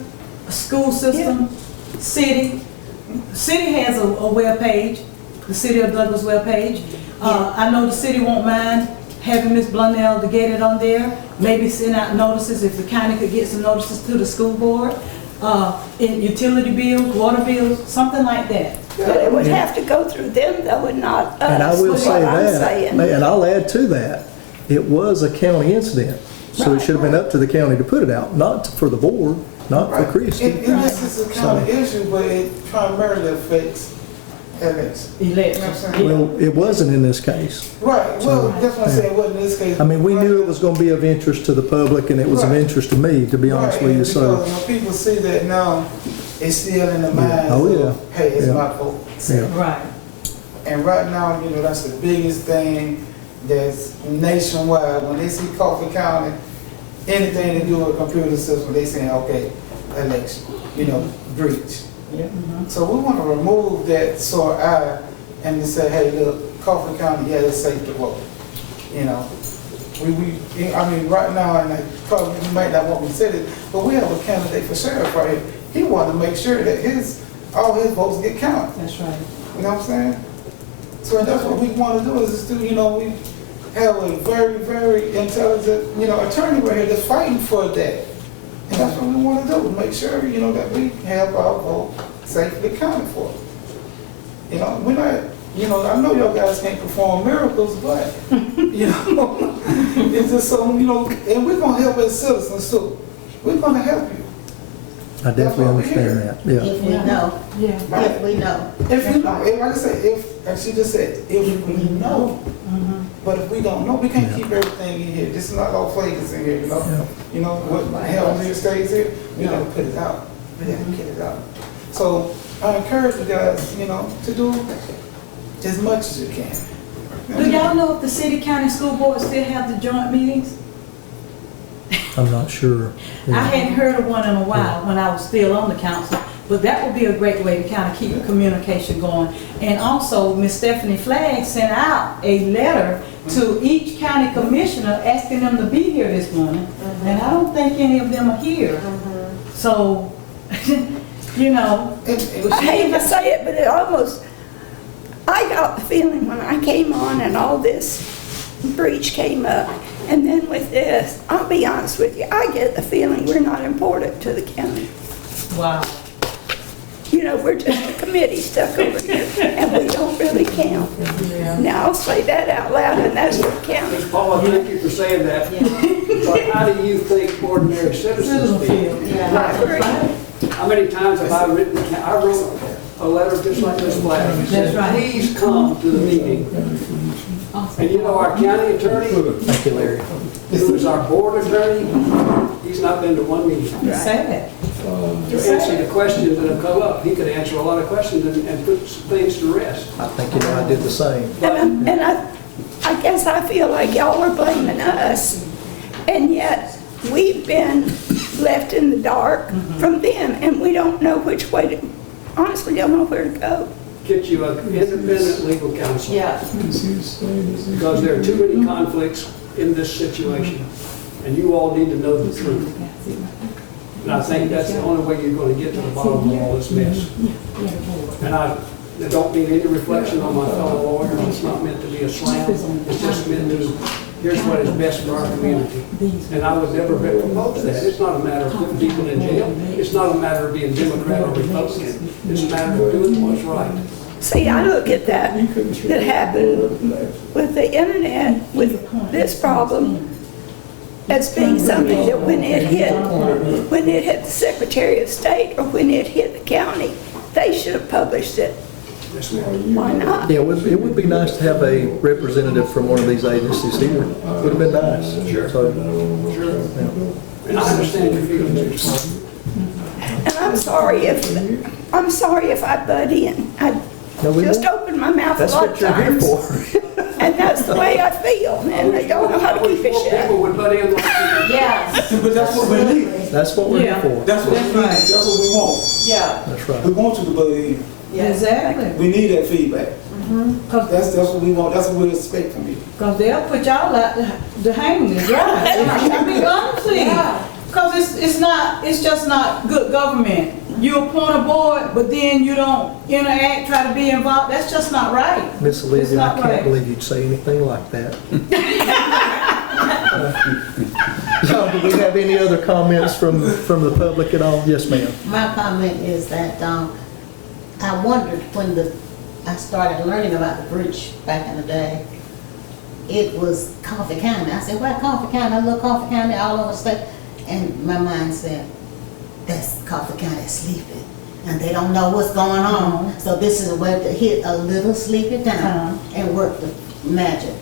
school system, city. City has a webpage, the City of Douglas webpage. I know the city won't mind having Ms. Blundell to get it on there. Maybe send out notices, if the county could get some notices to the school board. In utility bills, water bills, something like that. But it would have to go through them though and not us. And I will is say what I'm that, saying. and I'll add to that, it was a county incident. So it should have been up to the county to put it out, not for the board, not for Right. Christie. And this is a county issue, but it primarily affects elections. Elections. Well, it wasn't in this case. Right, well, that's what I'm saying, it wasn't in this case. I mean, we knew it was going to be of interest to the public, and it was of Right. interest to me, to be honest Right, with you, and so. because when people see that now, it's still in the minds Oh, yeah. of, hey, it's Yeah. my fault. Yeah. Right. And right now, you know, that's the biggest thing that's nationwide. When they see Coffee County, anything to do with computer system, they saying, okay, election, you know, breach. So we want to remove that sore eye and to say, hey, look, Coffee County, yeah, it's safe to vote. You know, I mean, right now, and I probably, you might not want me to say this, but we have a candidate for sheriff right here. He wanted to make sure that all his votes get counted. That's right. You know what I'm saying? So that's what we want to do is just do, you know, we have a very, very intelligent, you know, attorney right here that's fighting for that. And that's what we want to do, make sure, you know, that we have our vote safely counted for. You know, we're not, you know, I know y'all guys can't perform miracles, but, you know, it's just so, you know, and we're going to help as citizens too. We're going to help you. I definitely understand that, yeah. If we know, Yeah. if we know. If you know, and like I said, like she just said, if we know. But if we don't know, we can't Yeah. keep everything in here. This is not all flavors in here, you know? Yeah. You know, what happens here stays here, we gotta put it out. We gotta get it out. So I encourage you guys, you know, to do as much as you can. Do y'all know if the city, county, school board still have the joint meetings? I'm not sure. I Yeah. hadn't heard of one in a while when I was still on the council, but that would be a great way to kind of keep the communication going. And also, Ms. Stephanie Flagg sent out a letter to each county commissioner asking them to be here this morning, and I don't think any of them are here. So, you know, And I hate to say it, but I got the feeling when I came on and all this breach came up, and then with this, I'll be honest with you, I get the feeling we're not important to the county. wow. You know, we're just a committee stuck over here, and we don't really count. Now, I'll say that out loud, and that's the county. Ms. Paula, thank you for saying that. But how do you think ordinary citizens feel? I agree. How many times have I written, I wrote a letter just like Ms. Black. It said, That's right. please come to the meeting. And you know, our county attorney, Thank you, Larry. who is our board attorney, he's not been to one meeting. Sad. To answer the questions that have come up, he could answer a lot of questions and put some things to rest. I think, you know, I did the same. And I guess I feel like y'all are blaming us, and yet we've been left in the dark from them, and we don't know which way to, honestly don't know where to go. Get you an independent legal counsel. Yeah. Because there are too many conflicts in this situation, and you all need to know the truth. And I think that's the only way you're going to get to the bottom of all this mess. And I don't mean any reflection on my fellow lawyers. It's not meant to be a slam. It's just meant to, here's what is best for our community. And I would never propose that. It's not a matter of putting people in jail. It's not a matter of being Democrat or Republican. It's a matter of doing what's right. See, I look at that happened with the internet, with this problem, as being something that when it hit the Secretary of State or when it hit the county, they should have published it. Yes, ma'am. Why not? Yeah, it would be nice to have a representative from one of these agencies here. Would have been nice. Sure. So, Sure. yeah. And I understand your feelings. And I'm sorry if I butt in. I No, we just won't. open my mouth a That's lot what of you're here times. for. And that's the way I feel, and I don't know how to keep it More shut. people would butt in like you. Yes. But that's what we need. That's what we're here Yeah. for. That's what we need. That's what we want. Yeah. That's We right. want you to believe. Exactly. We need that feedback. Cause, That's what we want. That's what we expect from you. 'cause they'll put y'all out to hang and dry. I mean, honestly, cause it's just not good government. You appoint a board, but then you don't interact, try to be involved. That's just not right. Miss It's Olivia, I not can't right. believe you'd say anything like that. John, do we have any other comments from the public at all? Yes, ma'am. My comment is that I wondered when I started learning about the bridge back in the day, it was Coffee County. I said, why Coffee County? I look Coffee County all over the state. And my mind said, that's Coffee County sleeping. And they don't know what's going on. So this is a way to hit a little sleepy town and work the magic.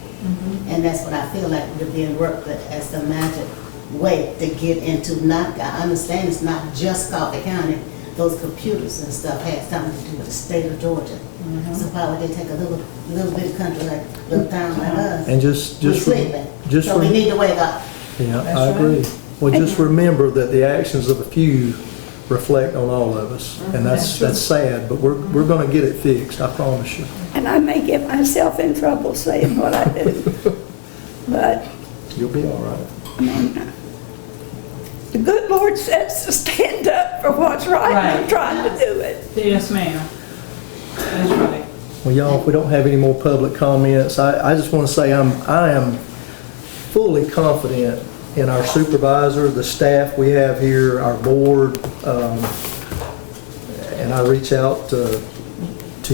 And that's what I feel like we're being worked as the magic way to get into, not, I understand it's not just Coffee County. Those computers and stuff had something to do with the state of Georgia. So why would they take a little bit of country like, little town like us? And just We're sleeping. just So we need to wake up. yeah, That's I agree. right. Well, just remember that the actions of a few reflect on all of us, and that's sad. But we're going to get it fixed. I promise you. And I may get myself in trouble saying what I do. But You'll be all right. I mean, the good Lord says to stand up for what's right, and I'm Right. trying to do it. Yes, ma'am. That's right. Well, y'all, if we don't have any more public comments, I just want to say I am fully confident in our supervisor, the staff we have here, our board, and I reach out to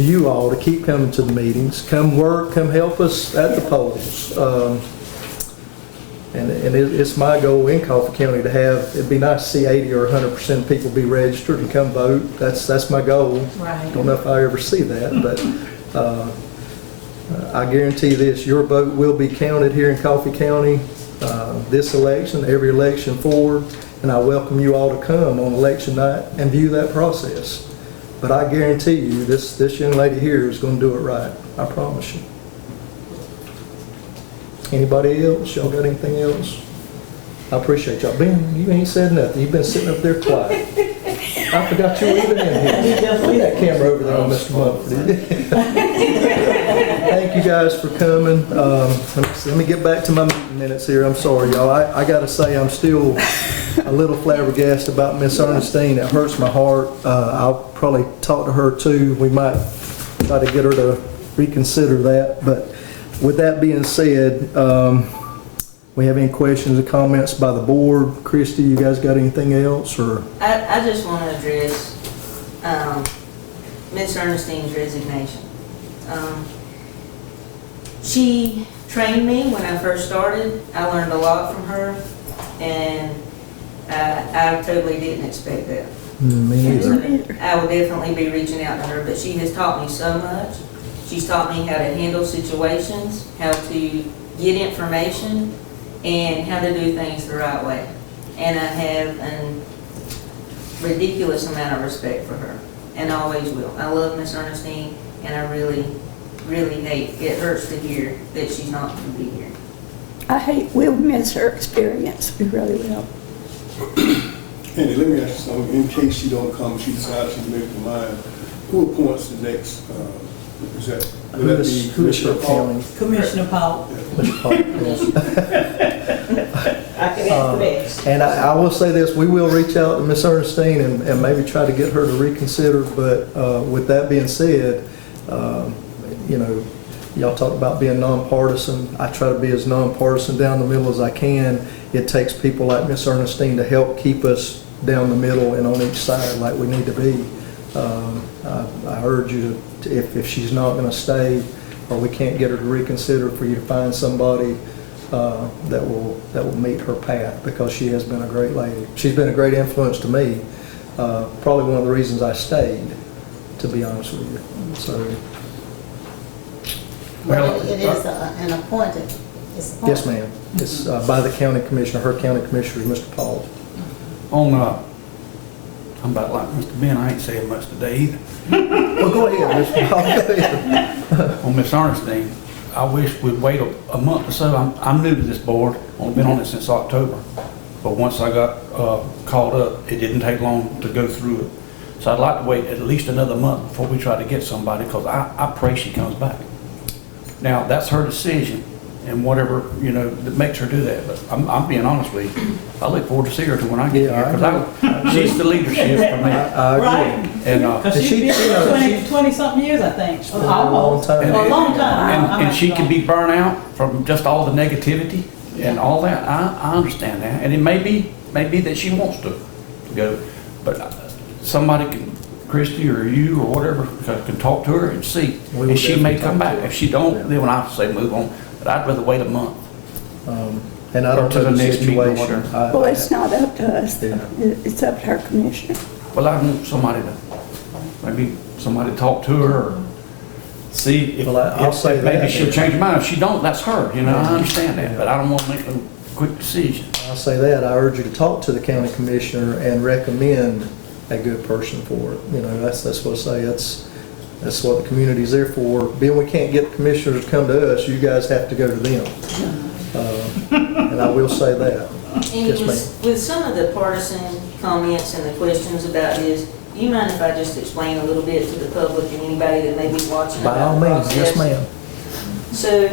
you all to keep coming to the meetings. Come work, come help us at the polls. And it's my goal in Coffee County to have, it'd be nice to see 80 or 100% people be registered and come vote. That's my goal. Right. Don't know if I ever see that, but I guarantee this, your vote will be counted here in Coffee County this election, every election forward, and I welcome you all to come on election night and view that process. But I guarantee you, this young lady here is going to do it right. I promise you. Anybody else? Y'all got anything else? I appreciate y'all. Ben, you ain't said nothing. You've been sitting up there quiet. I forgot you were even in here. Put that camera over there on Mr. Mumford. Thank you guys for coming. Let me get back to my meeting minutes here. I'm sorry, y'all. I gotta say, I'm still a little flabbergasted about Miss Ernestine. It hurts my heart. I'll probably talk to her too. We might try to get her to reconsider that. But with that being said, we have any questions or comments by the board? Christy, you guys got anything else, or? I just want to address Ms. Ernestine's resignation. She trained me when I first started. I learned a lot from her, and I totally didn't expect that. Me neither. I will definitely be reaching out to her, but she has taught me so much. She's taught me how to handle situations, how to get information, and how to do things the right way. And I have a ridiculous amount of respect for her, and always will. I love Miss Ernestine, and I really, really hate, it hurts to hear that she's not going to be here. I hate, we'll miss her experience, we really will. Andy, let me ask you something, in case she don't come, she decides she's made her mind, who appoints the next, is that, would that be Who is your Commissioner Paul? county? Commissioner Paul. Mr. Paul, yes. I can answer that. And I will say this, we will reach out to Ms. Ernestine and maybe try to get her to reconsider, but with that being said, you know, y'all talk about being nonpartisan. I try to be as nonpartisan down the middle as I can. It takes people like Ms. Ernestine to help keep us down the middle and on each side like we need to be. I urge you to, if she's not going to stay or we can't get her to reconsider, for you to find somebody that will meet her path, because she has been a great lady. She's been a great influence to me. Probably one of the reasons I stayed, to be honest with you. So, Well, it is an appointed, it's appointed. yes, ma'am. It's by the county commissioner. Her county commissioner is Mr. Paul. I'm about like Mr. Ben, I ain't saying much today either. Well, go ahead, Mr. Paul. Go ahead. On Miss Ernestine, I wish we'd wait a month or so. I'm new to this board, only been on it since October. But once I got called up, it didn't take long to go through it. So I'd like to wait at least another month before we try to get somebody, because I pray she comes back. Now, that's her decision, and whatever, you know, that makes her do that. But I'm being honest with you. I look forward to seeing her when I get Yeah, here, because she's the leadership for me. I agree. Right. And, Because she's been you know, here 20-something years, I think. been a long time. A long time. And she can be burnt out from just all the negativity and all that. I understand that. And it may be that she wants to go. But somebody can, Christie or you or whatever, can talk to her and see. We will And she may definitely come talk back. to her. If she don't, Yeah. then when I say move on. But I'd rather wait a month. And I don't To know the the next meeting or situation. whatever. Well, it's not up to us, Yeah. it's up to our commissioner. Well, I want somebody to, maybe somebody to talk to her or see if, Well, I'll say maybe that. she'll change her mind. If she don't, that's her, you know, I understand that. But I don't want to make no quick decision. I'll say that, I urge you to talk to the county commissioner and recommend a good person for it. You know, that's what I say, that's what the community's there for. Being we can't get the commissioners to come to us, you guys have to go to them. And I will say that. And Yes, ma'am. with some of the partisan comments and the questions about this, do you mind if I just explain a little bit to the public and anybody that may be watching By all about the means, yes, process? ma'am. So,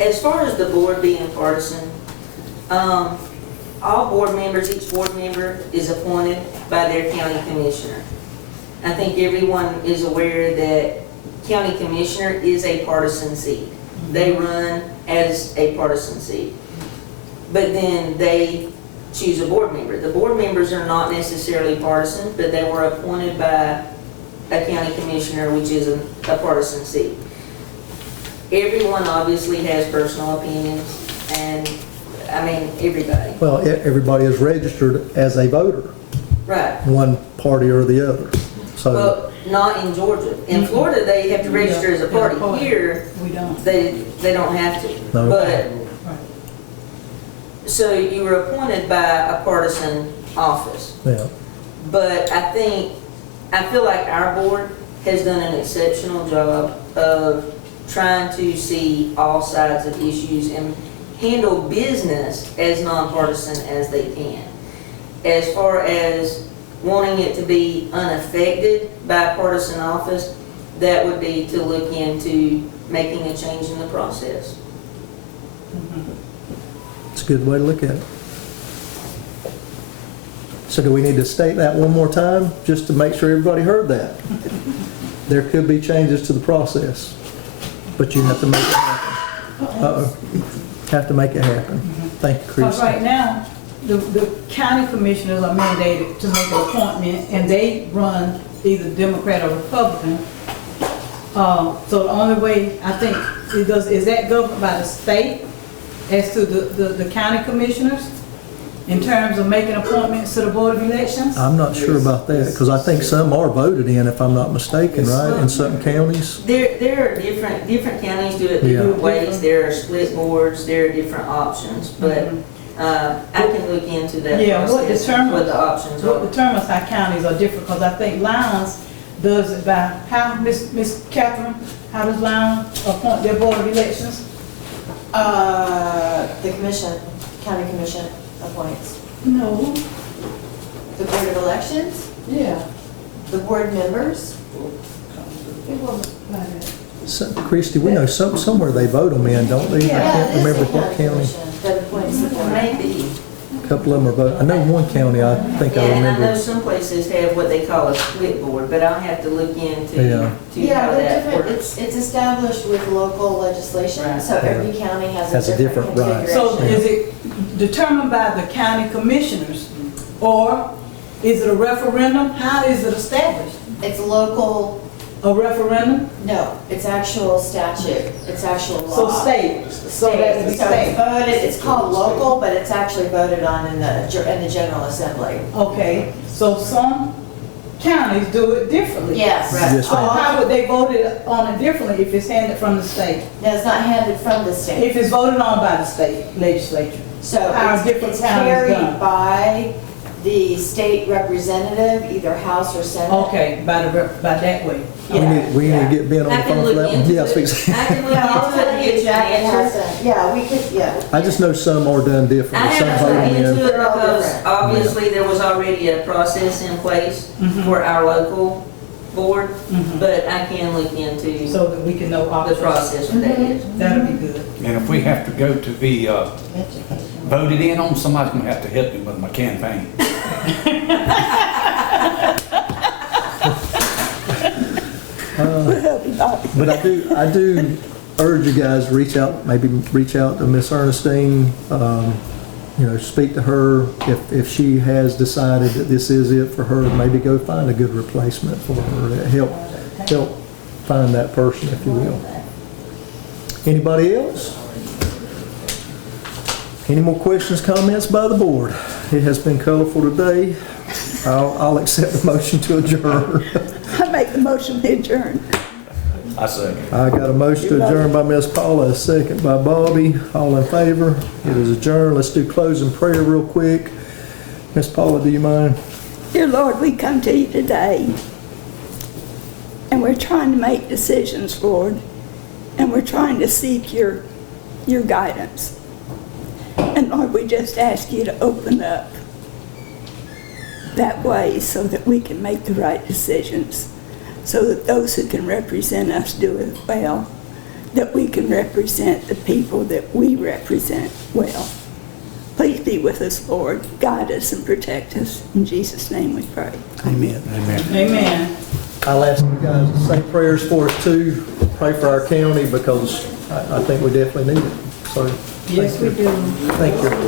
as far as the board being partisan, all board members, each board member is appointed by their county commissioner. I think everyone is aware that county commissioner is a partisan seat. They run as a partisan seat. But then they choose a board member. The board members are not necessarily partisan, but they were appointed by a county commissioner, which is a partisan seat. Everyone obviously has personal opinions, and, I mean, everybody. Well, everybody is registered as a voter, Right. one party or the other. So, Well, not in Georgia. In Florida, they have to register as a party. Here, We don't. they don't have to. No. But, so you were appointed by a partisan office. yeah, But I feel like our board has done an exceptional job of trying to see all sides of issues and handle business as nonpartisan as they can. As far as wanting it to be unaffected by a partisan office, that would be to look into making a change in the process. it's a good way to look at it. So do we need to state that one more time, just to make sure everybody heard that? There could be changes to the process, but you have to make it happen. Uh-oh. Have to make it happen. Thank you, Because Chris. right now, the county commissioners are mandated to make an appointment, and they run either Democrat or Republican. So the only way, I think, is that governed by the state as to the county commissioners? in terms of making appointments to the Board of Elections? I'm not sure about that, because I think some are voted in, if I'm not mistaken, right, in some counties? There are different counties do it different Yeah. ways. There are split boards, there are different options, but, I can look into that Yeah, what process, determines- what the options What are. determines how counties are different, because I think Lowndes does it by, how, Miss Catherine, how does Lowndes appoint their Board of Elections? The commission, county commission appoints. No. The board of elections, Yeah. the board members. It wasn't like that. Christie, we know somewhere they vote them in, don't they? I can't remember what county. That appoints the board. Maybe. A couple of them are voted. I know one county, I think Yeah, I and I know remember. some places have what they call a split board, but I'll have to look into, Yeah. to Yeah, how they're that different, works. it's established with local legislation, Right. so every county has Has a a different different right. configuration. So is it determined by the county commissioners, or is it a referendum? How is it established? It's local, A referendum? no, it's actual statute, it's actual law. So state, so that would be So it's state. voted, it's called local, but it's actually voted on in the General Assembly. Okay, so some counties do it differently. Yes. Yes, So ma'am. how would they vote it on it differently if it's handed from the state? No, it's not handed from the state. If it's voted on by the state legislature? So How it's different it's counties carried done. by the state representative, either House or Senate. Okay, by that way. We need to get Ben on I the can phone for look that one. into Yes, it. exactly. I can look No, I'll into it tell and you get you an exactly how answer. it's done. Yeah, we could, yeah. I just know some are done I differently. Some haven't vote looked them in. into it They're all because different. obviously there was already a process in place for our local board, but I can look into So that we can know the options. process for that. Yes. That'll be good. And if we have to go to be voted in on, somebody's gonna have to help me with my campaign. We'll help you out. But I do urge you guys to reach out to Miss Ernestine, speak to her. If she has decided that this is it for her, maybe go find a good replacement for her. Help find that person, if you will. Anybody else? Any more questions, comments by the board? It has been colorful today. I'll accept the motion to adjourn. I make the motion to adjourn. I second. I got a motion to adjourn by Ms. Paula, a second by Bobby. All in favor? It is adjourned. Let's do closing prayer real quick. Ms. Paula, do you mind? Dear Lord, we come to you today, and we're trying to make decisions, Lord, and we're trying to seek your guidance. And Lord, we just ask you to open up that way so that we can make the right decisions, so that those who can represent us do it well, that we can represent the people that we represent well. Please be with us, Lord. Guide us and protect us. In Jesus' name we pray. Amen. Amen. I'll ask you guys to say prayers for us too. Pray for our county because I think we definitely need it. So, Yes, we do. thank you.